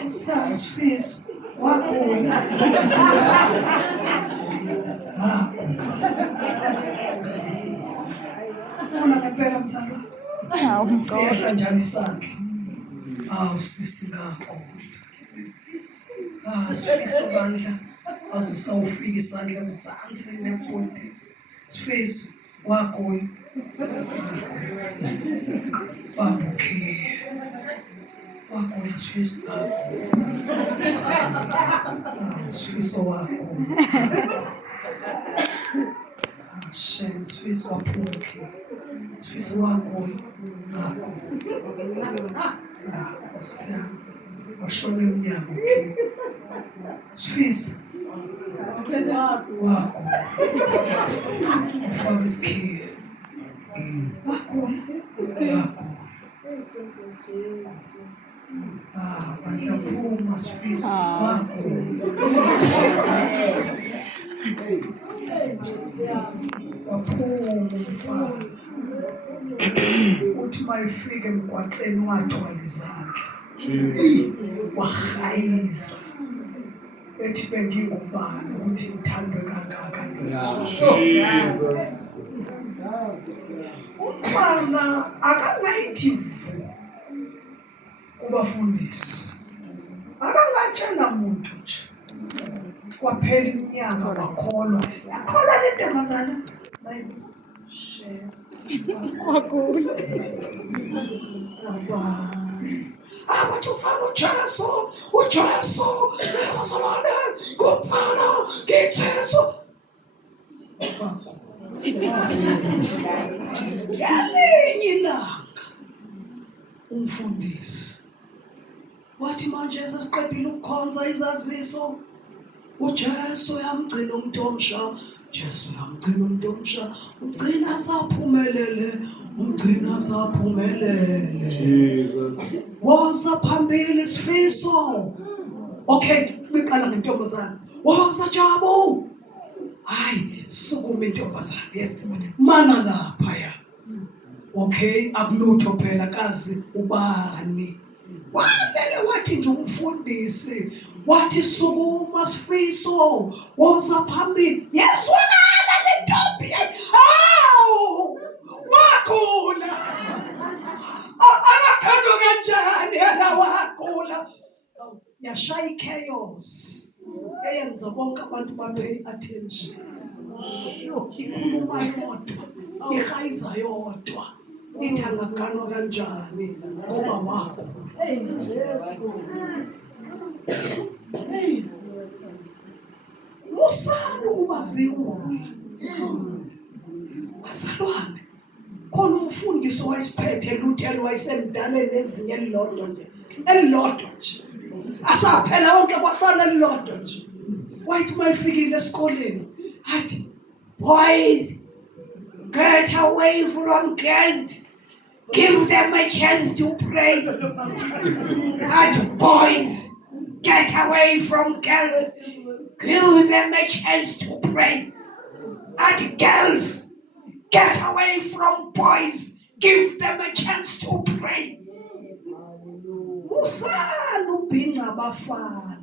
Sifisa wagula. Una ngempela mzalwa. Siyehla njani isandla? Sisi ngagula. Sifisa bandla. Azusawufika isandla emzansi nebhodisi. Sifisa wagula. Bambukhe. Wagula Sifisa ngagula. Sifisa wagula. Sifisa waphuke. Sifisa wagula. Ngagula. Washona emnyango. Sifisa wagula. Ufaka isikhiye. Wagula. Bandla phuma Sifisa wagula. Waphuma umfazi. Uthi mayifike emgwaqeni wathwala izandla. Wahayiza. Ethi bengingubani ukuthi ngithandwe kangaka ngeso. Umfana akangayithi kubafundisi. Akangatshela muntu nje. Kwaphela iminyaka bakholwa. Yakholwa le ntombazana. Kwagula. Bathi ufana uJesu, ngiyazolana, ngumfana, ngiyithezwa. Ngelinye ilanga umfundisi wathi manje sesiqedile ukukhonza izaziso. uJesu uyamgcina umuntu omsha. Umgcina zaphumelele. Woza phambili Sifiso. Okay, biqala ngentombazana. Woza Jabu. Hayi, sukuma intombazana. Yes, mana lapha ya. Okay, akulutho phela kazi ubani. Wavele wathi nje umfundisi. Wathi sukuma Sifiso. Woza phambili. Yes, wakala le ntombi. Wagula. Abakhandwa kanjani yena wagula. Yashaya ichaos. Eyenza bonke abantu bapay attention. Ikhuluma yodwa. Ihayiza yodwa. Ithi angaganwa kanjani ngoba wagula. Musana ukubaziwa. Bazalwane. Khona umfundisi wayesiphethe Luther wayesemdaleni ezinye elilodwa nje. Asaphela wonke kwafana elilodwa nje. Wathi mayifikile esikoleni, hathi, boys, get away from girls. Give them a chance to pray. And boys, get away from girls. Give them a chance to pray. And girls, get away from boys. Give them a chance to pray. Musana ubhinca abafana.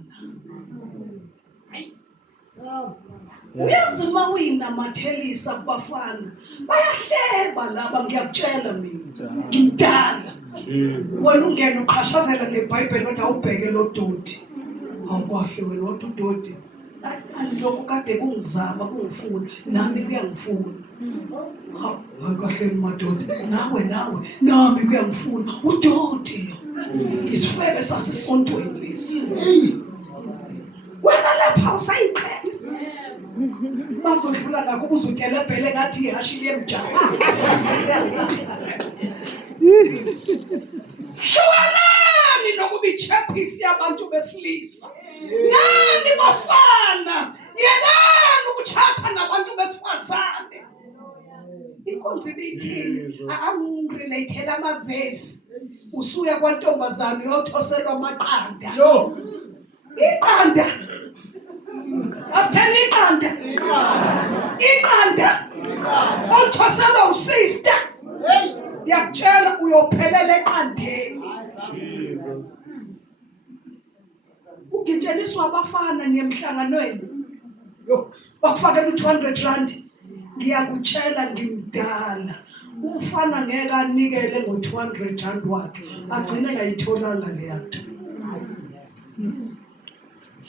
Uyazi uma uyinamathelisa kubafana bayahleba laba ngiyakutshela mina. Ngimdala. Wena ungena uqhashazela neBhayibheli kodwa awubheke lo dodi. Awukwahle wena wathi udodi. Lokho kade kungizama kungifuna nami kuyangifuna. Kahle madoda nawe nami kuyangifuna udodi lo. Isifebe sasesontweni lesi. lapha usayiqhela bazodlula ngakho ubuzutelebhele ngathi ihashi liyemjaya shwalani nokuba ichaphisi yabantu besilisa nani bafana yekani ukuthatha nabantu besifazane inkonzo ibithini angirelathela amavesi usuya kwantombazane uyothoselwa amaqanda iqanda asitheni iqanda othoselwa usister yakutshela uyophelela eqandeni ugitsheliswa abafana niyemhlanganweni bakufakela u200 rand ngiyakutshela ngimdala umfana ngeke anikele ngo200 rand wakhe agcine ngayitholanga leyanto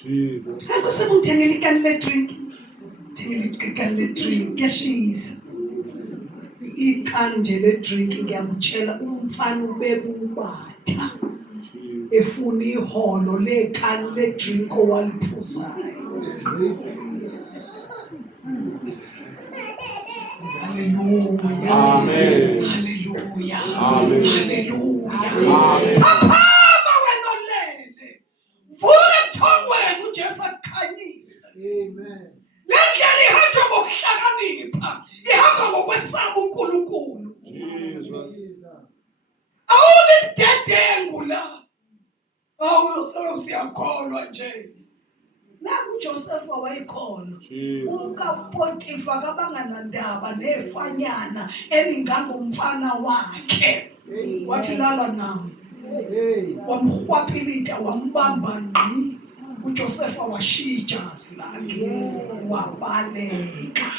Jesus. akusemthengele ikani le-drink thengele ikani le-drink kuyashisa ikanje le-drink ngiyakutshela umfana ubeka ubatha efuna iholo lekani le-drink owaliphuzayo haleluya Amen. haleluya Amen. haleluya Amen. phaphama wena olele vuka ebuthongweni ujesu akukhanyise Amen. le ndlela ihanjwa ngokuhlakanipha ihamba ngokwesaba uNkulunkulu Jesus. awubi dedengu la siyakholwa nje naku Joseph wayikholwa Jesus. ukaPotifa kabanganandaba nefanyana elingangumfana wakhe wathi lala nawo wamhwapilita wambamba ngqi uJoseph washiya ijazi lakhe wabaleka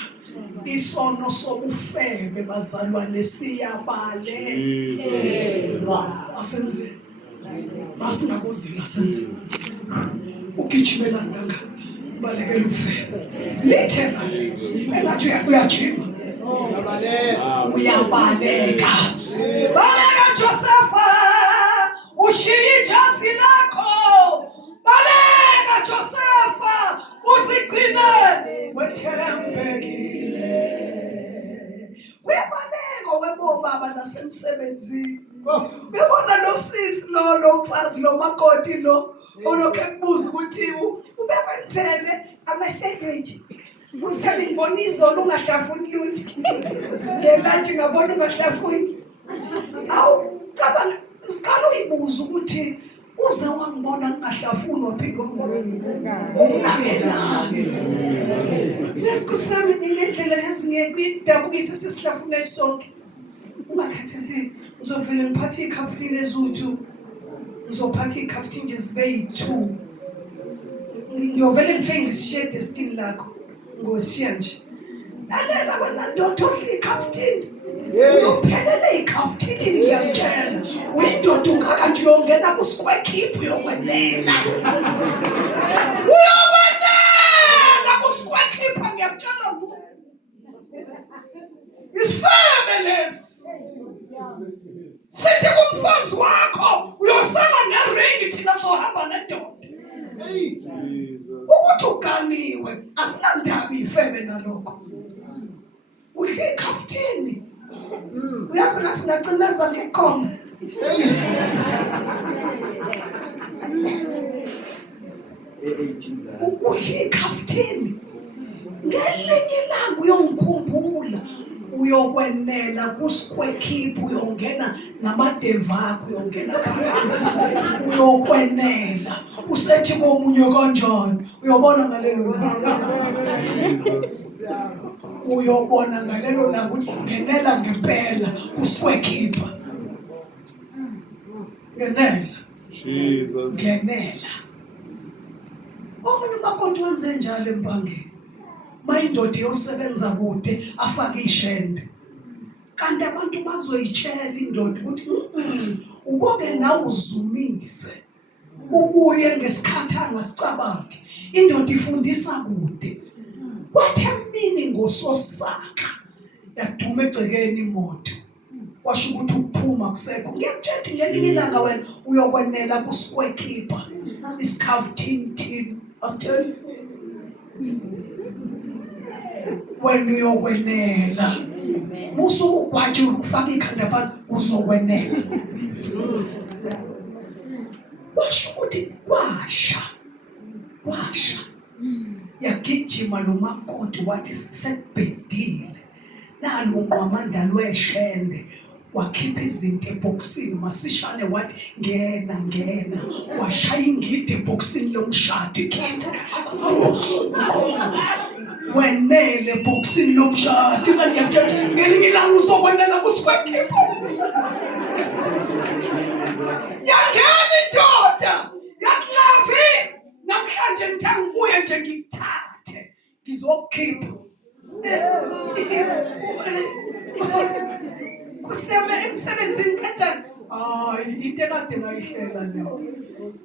isono sobufebe bazalwane siyabaleka asenze masingakuzila senze ugijimela kangaka balekela ufebe lithena engathi uyajima uyabaleka baleka Josepha ushiya ijazi lakho baleka Josepha uzigcine wethembekile uyabaleka webobaba nasemsebenzini uyabona lo sisi lo mfazi lo makoti lo olokhe kubuza ukuthi ubekwenzele ama-sandwich usale ngibona izolo ungahlafuni lutho ngelantshi ngabona ungahlafuni awu cabanga siqala uyibuza ukuthi uze wangibona ngingahlafuni waphinde ungakenani lesikusami ngendlela ezingekuyidabukisa sesihlafune sonke ungakhathazeki ngizovele ngiphathe ikhaftini ezuthu ngizophatha ikhaftini ngezibe yi2 ngiyovele ngifike ngisishede eskin lakho ngoshiya nje lalela wena ndoda odla ikhaftini uyophelela ikhaftini ngiyakutshela uyindoda ungaka nje uyongena kusikwekhipu uyokwenela kusikwekhipa ngiyakutshela isifebe lesi sithi kumfazi wakho uyosala neringi thina sohamba nendoda ukuthi uganiwe asinandaba ifebe nalokho udle ikhaftini uyazi nathi ngacimeza ngekhoma ukudle ikhaftini ngelinye ilanga uyongikhumbula uyokwenela kusikwekhipu uyongena namadeva akho uyongena phakathi uyokwenela usethi komunye kanjani uyobona ngalelo langa uyobona ngalelo langa ukuthi ngenela ngempela kusikwekhipa ngenela Jesus. ngenela omunye umakoti wenze njalo empangeni mayindoda yosebenza kude afake ishende kanti abantu bazoyitshela indoda ukuthi uboke nawe uzumise ubuye ngesikhathana sicabange indoda ifundisa kude wathe mini ngososaka yaduma egcekeni imoto washo ukuthi ukuphuma kusekho ngiyakutshela ngelinye ilanga wena uyokwenela kusikwekhipa isikhaftini asitheni wena uyokwenela usukwathi ufaka ikhanda phansi uzokwenela washo ukuthi kwasha yagijima lo makoti wathi sekubhedile nalo unqwamanda lweshende wakhipha izinto ebhokisini masishane wathi ngena washaya ingidi ebhokisini lomshado ikhisi wenele ebhokisini lomshado kanti ngiyatshela ngelinye ilanga uzokwenela kusikwekipho yangena indoda yathi Lavi namhlanje ngithanda ngibuye nje ngikuthathe ngizokukhipha kuseme emsebenzini kanjani hayi into ekade ngayihlela leyo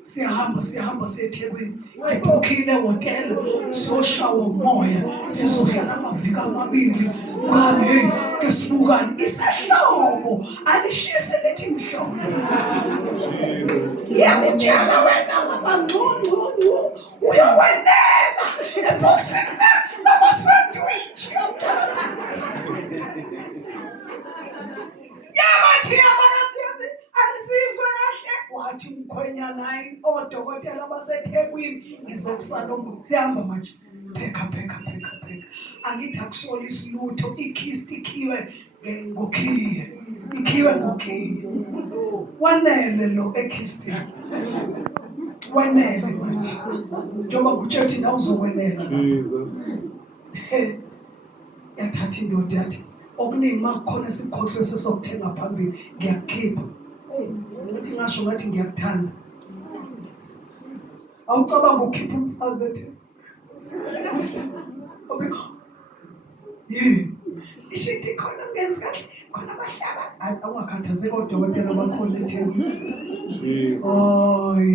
siyahamba siyeThekwini ngibhukhile ehotela siyoshawa umoya sizohlala amaviki amabili ngabe ngesibukani isehlobo alishise lethi mhlobo yakutshela wena ngabangqongqongqo uyokwenela ebhokisini lamasandwich yabathi abakathi anisizwe kahle wathi umkhwenyana hayi odokotela baseThekwini ngizokusala sihamba manje pheka angithi akusona isilutho ikhisti ikhiwe ngokhiye wanele lo ekhisti wanele manje njengoba kutshethi na uzokwenela yathatha indoda yathi okuningi makukhona sikhohle sesokuthenga phambili ngiyakukhipha uthi ngasho ngathi ngiyakuthanda awucabanga ukhipha umfazi ethe ishithi khona ngezikahle khona abahlaba awungakhathazeki odokotela bakhona eThekwini hayi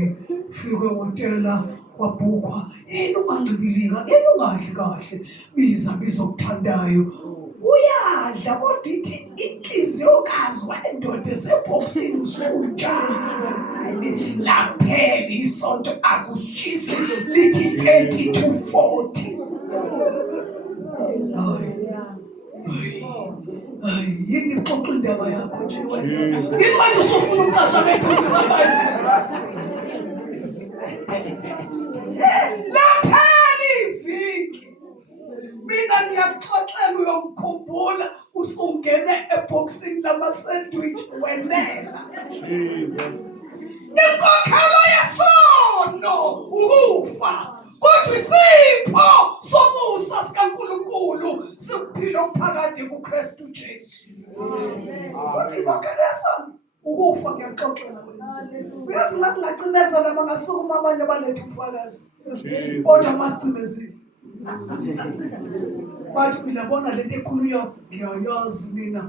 fike ehotela wabhukwa yini ungancibilika yini ungadli kahle biza okuthandayo uyadla kodwa ithi inhliziyo kazi wendoda esebhokisini usunjani laphela isonto akushisi lithi 30 to 40 hayi yini ixoxa indaba yakho nje wena yini manje usufuna ucasha bephuthuza abantu laphela iviki mina ngiyakuxoxela uyongikhumbula usungene ebhokisini lamasandwich wenela inkokhelo yesono ukufa kodwa isipho somusa sikaNkulunkulu sikuphila okuphakade kuKristu Jesu inkokhelo yesono ukufa ngiyakuxoxela wena uyazi masingacimezela bangasukuma abanye balethe ubufakazi kodwa masicimezile bathi uyabona lento ekhulunywa ngiyayazi mina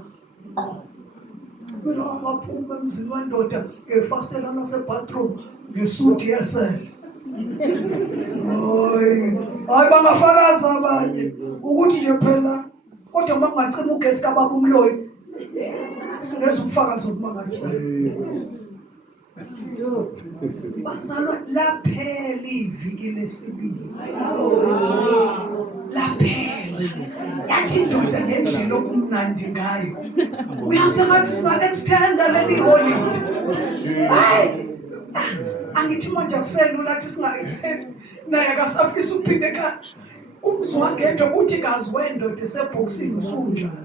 mina ngaphuma emzini wendoda ngefastela nasebathroom ngesuti yesele hayi bangafakaza abanye ukuthi nje phela kodwa mangacima ugesi kababa umloyi singeza ubufakazi obumangazisayo bazalwa laphela iviki lesibili laphela yathi indoda ngendlela okumnandi ngayo uyazi ngathi singa-extenda leli holiday hayi angithi manje akuselula athi singa-extend naye akasafisa ukuphinde ekhaya umzwangedwa uthi kazi wendoda esebhokisini usunjani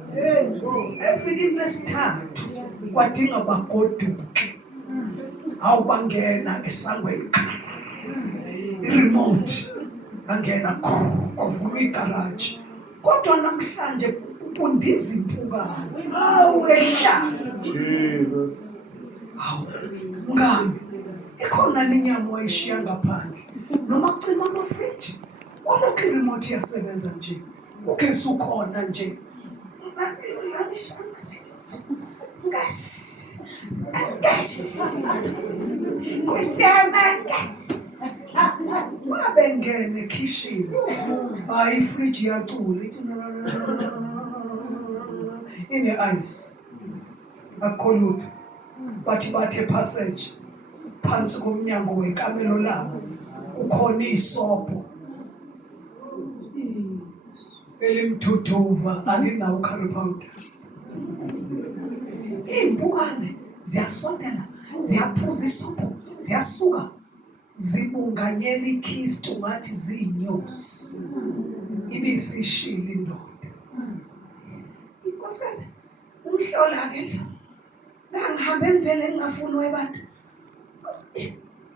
evikini lesithathu kwadinga bagoduke awubangena esangweni iremote angena kwavulwa igaraji kodwa namhlanje kundiza impukane ehlaza ngami ikhona lenyama wayishiya ngaphandle noma kucima amafriji walokhu iremote iyasebenza nje ugesi ukhona nje wabengene ekhishini hayi ifriji yacula ithi ine-ice akholutho bathi bathe passage phansi komnyango wekamelo labo kukhona isobho elimthuthuva alinawo curry powder. Impukane ziyasondela, ziyaphuza isopho, ziyasuka, zibunganyela ikhisto ngathi ziyinyosi. Ibisishila indoda. Inkosikazi umhlola ke lo ngihambe emvele engingafuni webantu.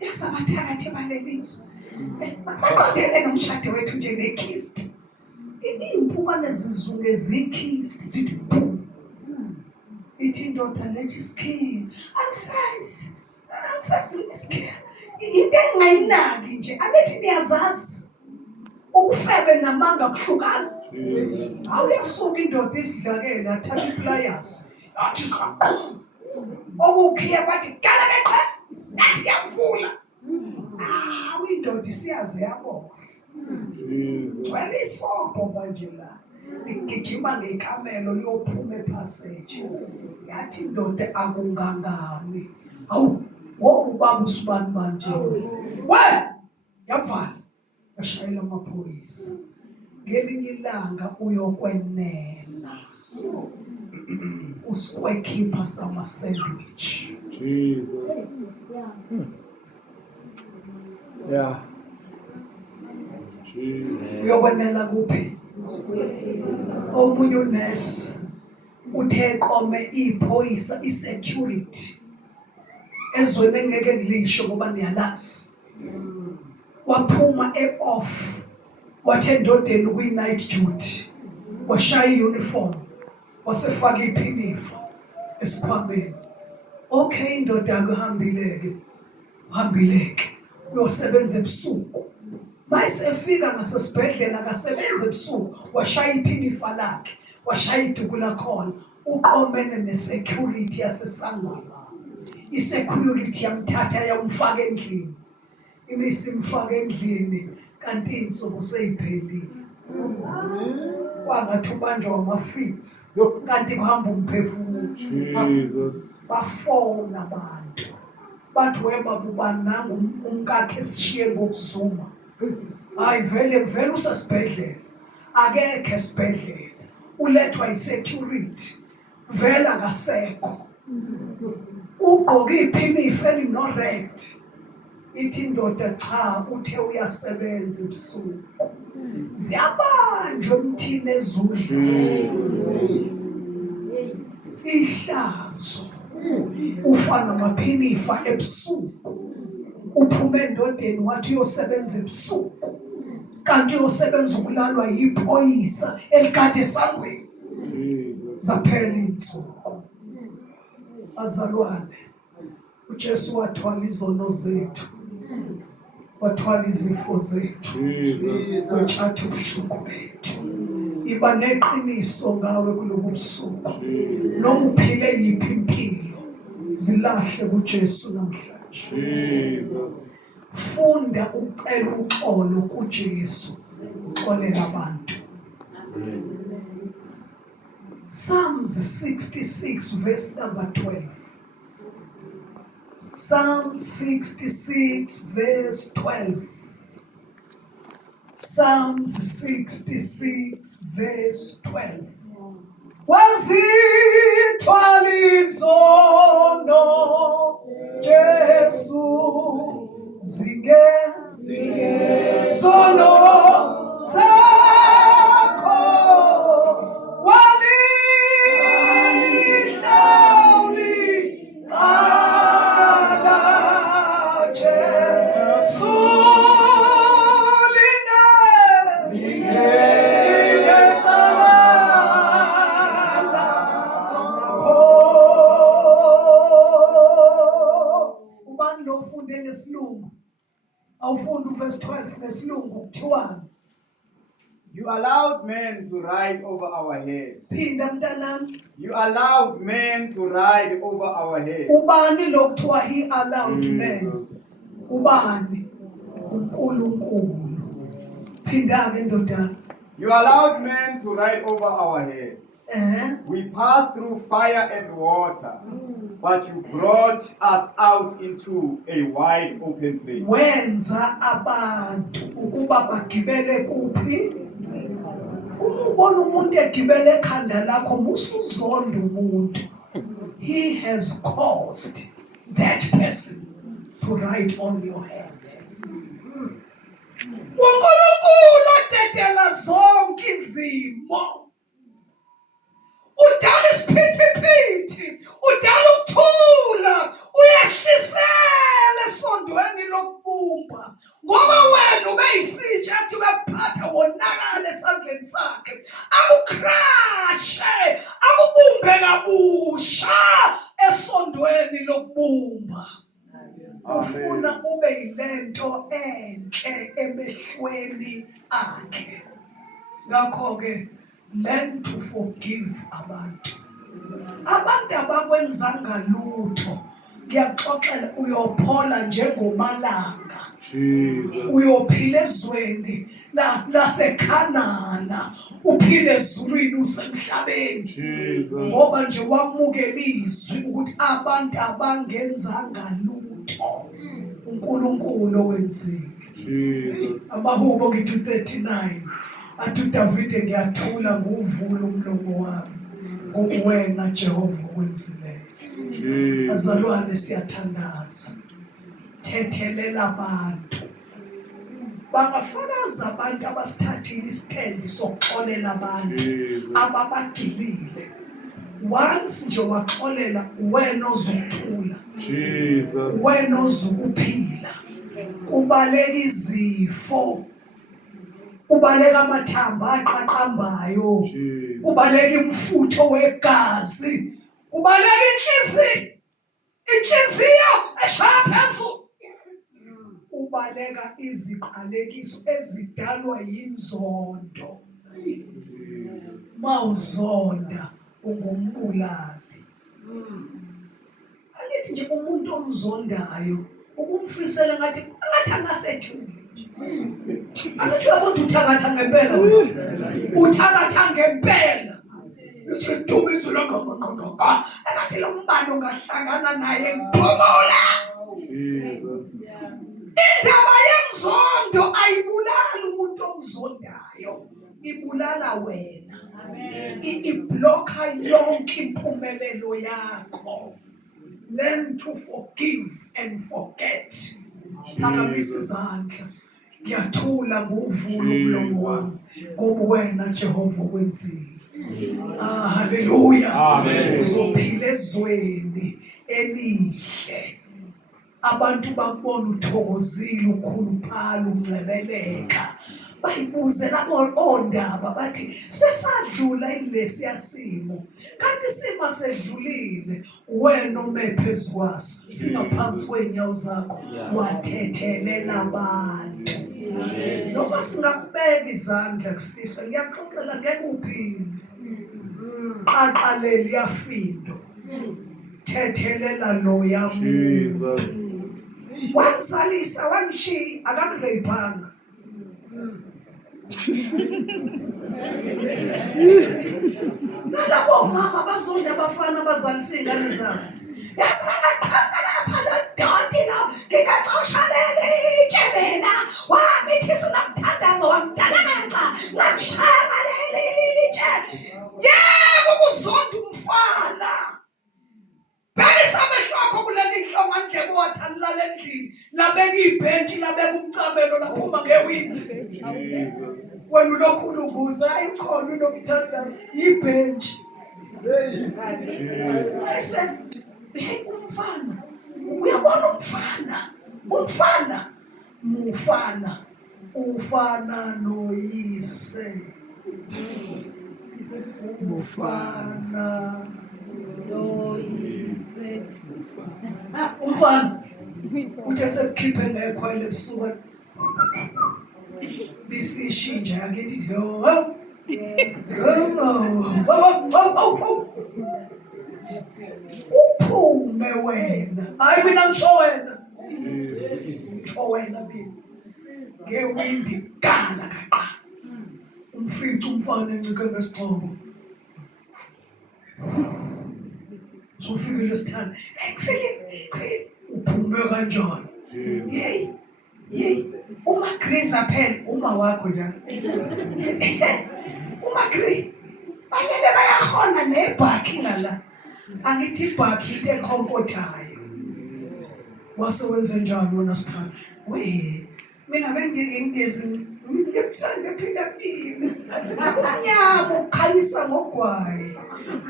Yazabathakathi balelizwe. Baqondene nomshado wethu nje nekhisti. Impukane zizunge zikhisti zithi boom. Ithi indoda lethi isikhiya. Angisazi isikhiya. Into engayinaki nje alethi niyazazi. Ukufebe namanga kuhlukana. Awuyasuka indoda isidlakela athatha ipliers. Athi saqhuma. Okukhiya bathi galakaqha. Nathi yavula. Indoda isiyazi yabo. Wena isopho manje la. Ligijima ngekamelo liyophuma epassage. Yathi indoda akungangami. Awu, wobaba usibani manje. Yavala. Yashayela amaphoyisa. Ngelinye ilanga uyokwenela. Usikwekhipha sama sandwich. Jesus. Yeah. Jesus. Uyokwenela kuphi? Omunye unesi uthe qome iphoyisa isecurity. Ezweni engeke ngilisho ngoba niyalazi. Waphuma off. Wathe ndodeni kwi-night duty. Washaya uniform. Wasefaka iphinifa esikhwameni. Okay indoda akuhambileke. Uhambileke. Uyosebenza ebusuku. Mayisefika ngasesibhedlela akasebenza ebusuku. Washaya iphinifa lakhe. Washaya iduku lakhona. Uqomene nesecurity yasesangweni. Isecurity yamthatha yamfaka endlini. Imisimfaka endlini kanti insuku seyiphelile. Kwangathi ubanjwa amafits kanti kuhamba umphefumulo. Jesus. Bafona abantu. Bathi weba kubananga umkakhe esishiye ngokuzuma. Hayi vele usesibhedlela. Akekho esibhedlela. Ulethwa isecurity. Vela akasekho. Ugqoke iphinifa elino red. Ithi indoda cha uthe uyasebenza ebusuku. Ziyabanjwa umthini ezudla. Ihlazo. Ufana amaphinifa ebusuku. Uphume endodeni wathi uyosebenza ebusuku. Kanti uyosebenza ukulalwa yiphoyisa elikade esangweni. Zaphela insuku. Azalwane. uJesu wathwala izono zethu. Wathwala izifo zethu. Wathatha ubuhlungu bethu. Iba neqiniso ngawe kulobu busuku. Noma uphile yiphi impilo zilahle kuJesu namhlanje. Funda ucela uxolo kuJesu. Uxolela abantu. Psalms 66 verse number 12. Psalm 66 verse 12. Psalms 66 verse 12. Wazithwala izono Jesu zingezono zakho walihlawuli cala Jesu ngesilungu awufunda uverse 12 ngesilungu kuthiwani. You allowed men to ride over our heads. Phinda mntanami. You allowed men to ride over our heads. Ubani lo kuthiwa he allowed men? Ubani? uNkulunkulu. Phinda ke ndodana. You allowed men to ride over our heads. We passed through fire and water, but you brought us out into a wide open place. Wenza abantu ukuba bagibele kuphi? ubona umuntu egibele ekhanda lakho musuzonda umuntu, he has caused that person to write on your head. uNkulunkulu odedela zonke izimo, udala isiphithiphithi, udala ukuthula, uyehlisela esondweni lokubumba, ngoba wena ubeyisitsha athi uyakuphatha wonakala esandleni sakhe, akukrashe, akubumbe kabusha esondweni lokubumba. Ufuna ube yilento enhle emehlweni akhe. Ngakho-ke learn to forgive abantu. Abantu abakwenzanga lutho, ngiyaxoxela, uyophola njengomalanga, uyophila ezweni laseKhanana, uphile ezulwini usemhlabeni, ngoba nje wamukela izwi ukuthi abantu abangenzanga lutho uNkulunkulu owenzile. Amahubo ngithi 39 athi uDavide, ngiyathula nguvula umlomo wami ngokuwena Jehova okwenzileyo. Azalwane, siyathandaza, thethelela abantu. Bangafakaza abantu abasithathile isitendi sokuxolela abantu ababagilile. Once nje waxolela, wena ozothula, wena ozokuphila, kubaleka izifo, kubaleka amathambo aqaqambayo, kubaleka imfutho wegazi, kubaleka inhliziyo eshaya phezulu, kubaleka iziqalekiso ezidalwa yinzondo. Mawuzonda ungumbulali. Alithi nje umuntu omzondayo ukumfisela ngathi angasethuli. Alithi abantu uthakatha ngempela wena. Uthakatha ngempela. Uthi dume izulu ngqongqongqa. Engathi lo mbane ungahlangana naye ngiphomola. Indaba yenzondo ayibulali umuntu omzondayo, ibulala wena. Ibloka yonke impumelelo yakho. Learn to forgive and forget. Phakamisa izandla. Ngiyathula nguvula umlomo wami ngoba wena Jehova wenzile. Haleluya. Amen. Uzophila ezweni elihle. Abantu bakubona uthokozile, ukhuluphala, uncebeleka. Bayibuze labo ondaba bathi sesadlula ilesiya simo. Kanti isimo sedlulile, wena ume phezu kwaso, singaphansi kweenyawo zakho, wathethelela abantu. Noma singakubeka izandla kusihle, ngiyaxoxela ngeke uphinde. Qaqalela yafindo. Thethelela lo yamuntu. Wangizalisa wangishiya, akakulephanga. Nalabo mama bazonda abafana abazalisa ingane zabo. Yazi baqhaqa lapha lodoti lo, ngingacoshalele itshebena, wamithi sinamthandazo wamdala kanca, ngamshaya ngaleli itshe. Yebo, ukuzonda umfana. Bhekisa amehlo akho kuleli hlonga nje botha lala endlini, labeka ibhentshi, labeka umcamelo laphuma ngewindi. Wena ulokhu ulunguza, ayikhona unokuthandaza, ibhentshi. Ayise, umfana, uyabona umfana, ufana noyise. Umfana noyise. Umfana uthe sekukhiphe nekhwele ebusuku bisishinja yakithi uphume wena, hayi mina ngisho wena mina ngewindi gala kaqa umfica umfana encike ngesixhobo. Sufike lesithanda, uphume kanjani? Yey, uma Grace phela uma wakho njalo. Uma Grace yokuqala angithi ibhakiti ekhonkotayo. Wase wenze njani wena Sikhanda? Mina bengeke ngigezi ngikuthanda phila phila. Kumnyama ukukhanyisa ngogwayi.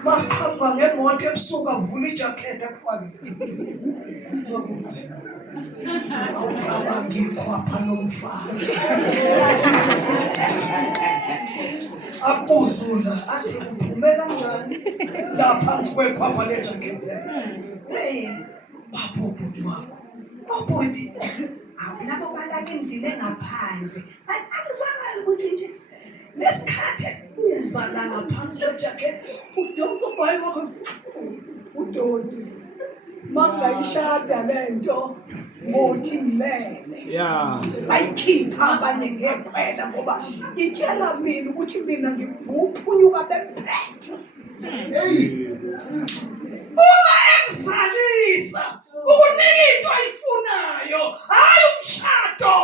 Masiqhamba ngemoto ebusuku avula ijakhethi akufake. Awucabanga ikhwapha nomfazi. Akuzula athi uphume kanjani la phansi kwekhwapha lejakhethi. Babobhuti wakho. Babhuti labo balala endlini engaphandle. Angizwanga ukuthi nje nesikhathi uza la ngaphansi kwejakhethi udonsa ugwayi wakho. Udoti magayishada lento ngothi mlele. Yeah. Ayikhipha abanye ngeqhela ngoba itshela mina ukuthi mina ngiphunyuka bephethe. Uma emzalisa ukunika into ayifunayo hayi umshado.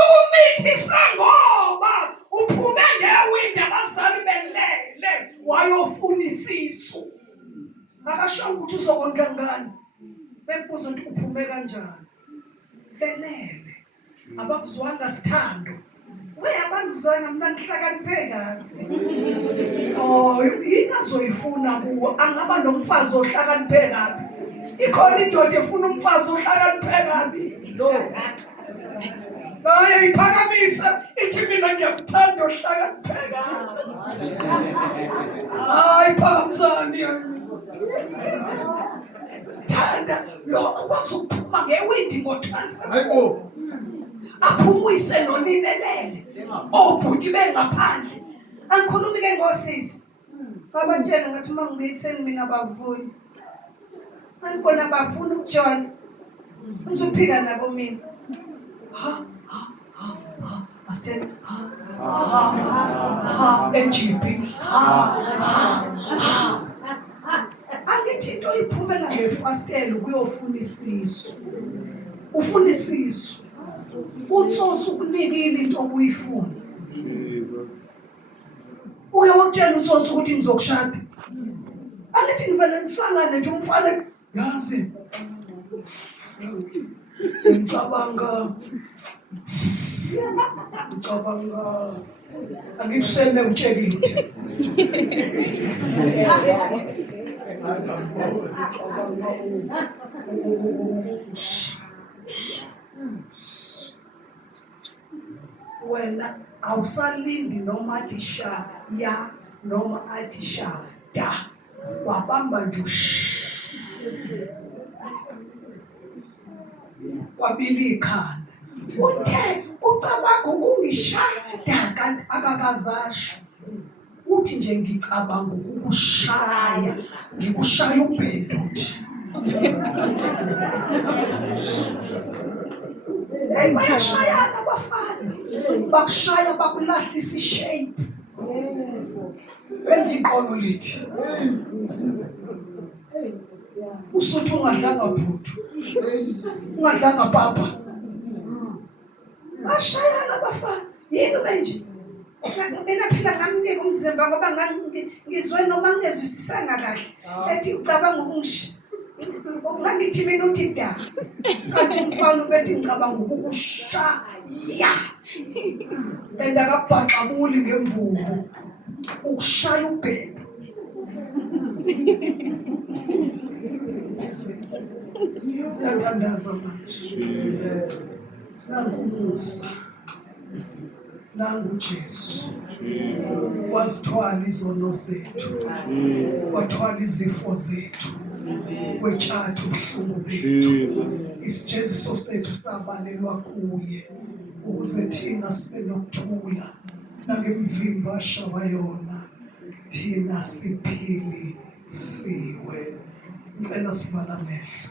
Ukumithisa ngoba uphume ngewindi abazali belele wayofuna isisu. Akasho ukuthi uzokondla ngani. Bekubuza ukuthi uphume kanjani. Belele. Abakuzwanga Sithando. Abangizwanga mina ngihlakaniphe kabi. Yini azoyifuna kuwo? Angaba nomfazi ohlakaniphe kabi. Ikhona indoda efuna umfazi ohlakaniphe kabi. Iphakamisa ithi mina ngiyakuthanda ohlakaniphe kabi. Phakamisani. Thanda lo okwazi ukuphuma ngewindi ngo-12. Aphumuyise noninelele. Obhuti bengaphandle. Angikhulumi ke ngosisi. Babatshela ngathi uma ngibuye ekuseni mina bavuni. Angibona bafuna ukujoyina. Ngizophika nabo mina. Asitheni ejipi. Angithi into iphumela ngefastela ukuyofuna isisu. Ufuna isisu. Utsotsi ukunikile into okuyifuna. Uke wakutshela utsotsi ukuthi ngizokushada. Angithi ngivele ngihlangane nje umfana yazi. Ngicabanga angithi usende utshekile. Wena awusalindi noma athi sha ya noma athi sha da. Wabamba nje kwabili ikhanda. Uthe ucabanga ukungishada kanti akakazasho. Uthi nje ngicabanga ukukushaya, ngikushaya ubheduthi. Bayashayana abafana. Bakushaya bakulahlisa ishape. Bengiqolo lithi. Usuthi ungadlanga bhutu. Ungadlanga papa. Bashayana abafana. Yini manje? Mina phela ngamnika umzimba ngoba ngizwe noma ngezwisisanga kahle. Ethi ucabanga ngithi mina uthi da. Kanti umfana ubethi ngicabanga ukukushaya. Akabhaqabuli ngemvubu. Ukushaya ubhedu. Siyathandaza manje. Nangumusa. Nangu Jesu. Wazithwala izono zethu. Wathwala izifo zethu. Wetshatha ubuhlungu bethu. Isijeziso sethu sabalelwa kuye ukuze thina sibe nokuthula nangemvimbo ashawa yona thina siphilisiwe. Ngicela sivala amehlo.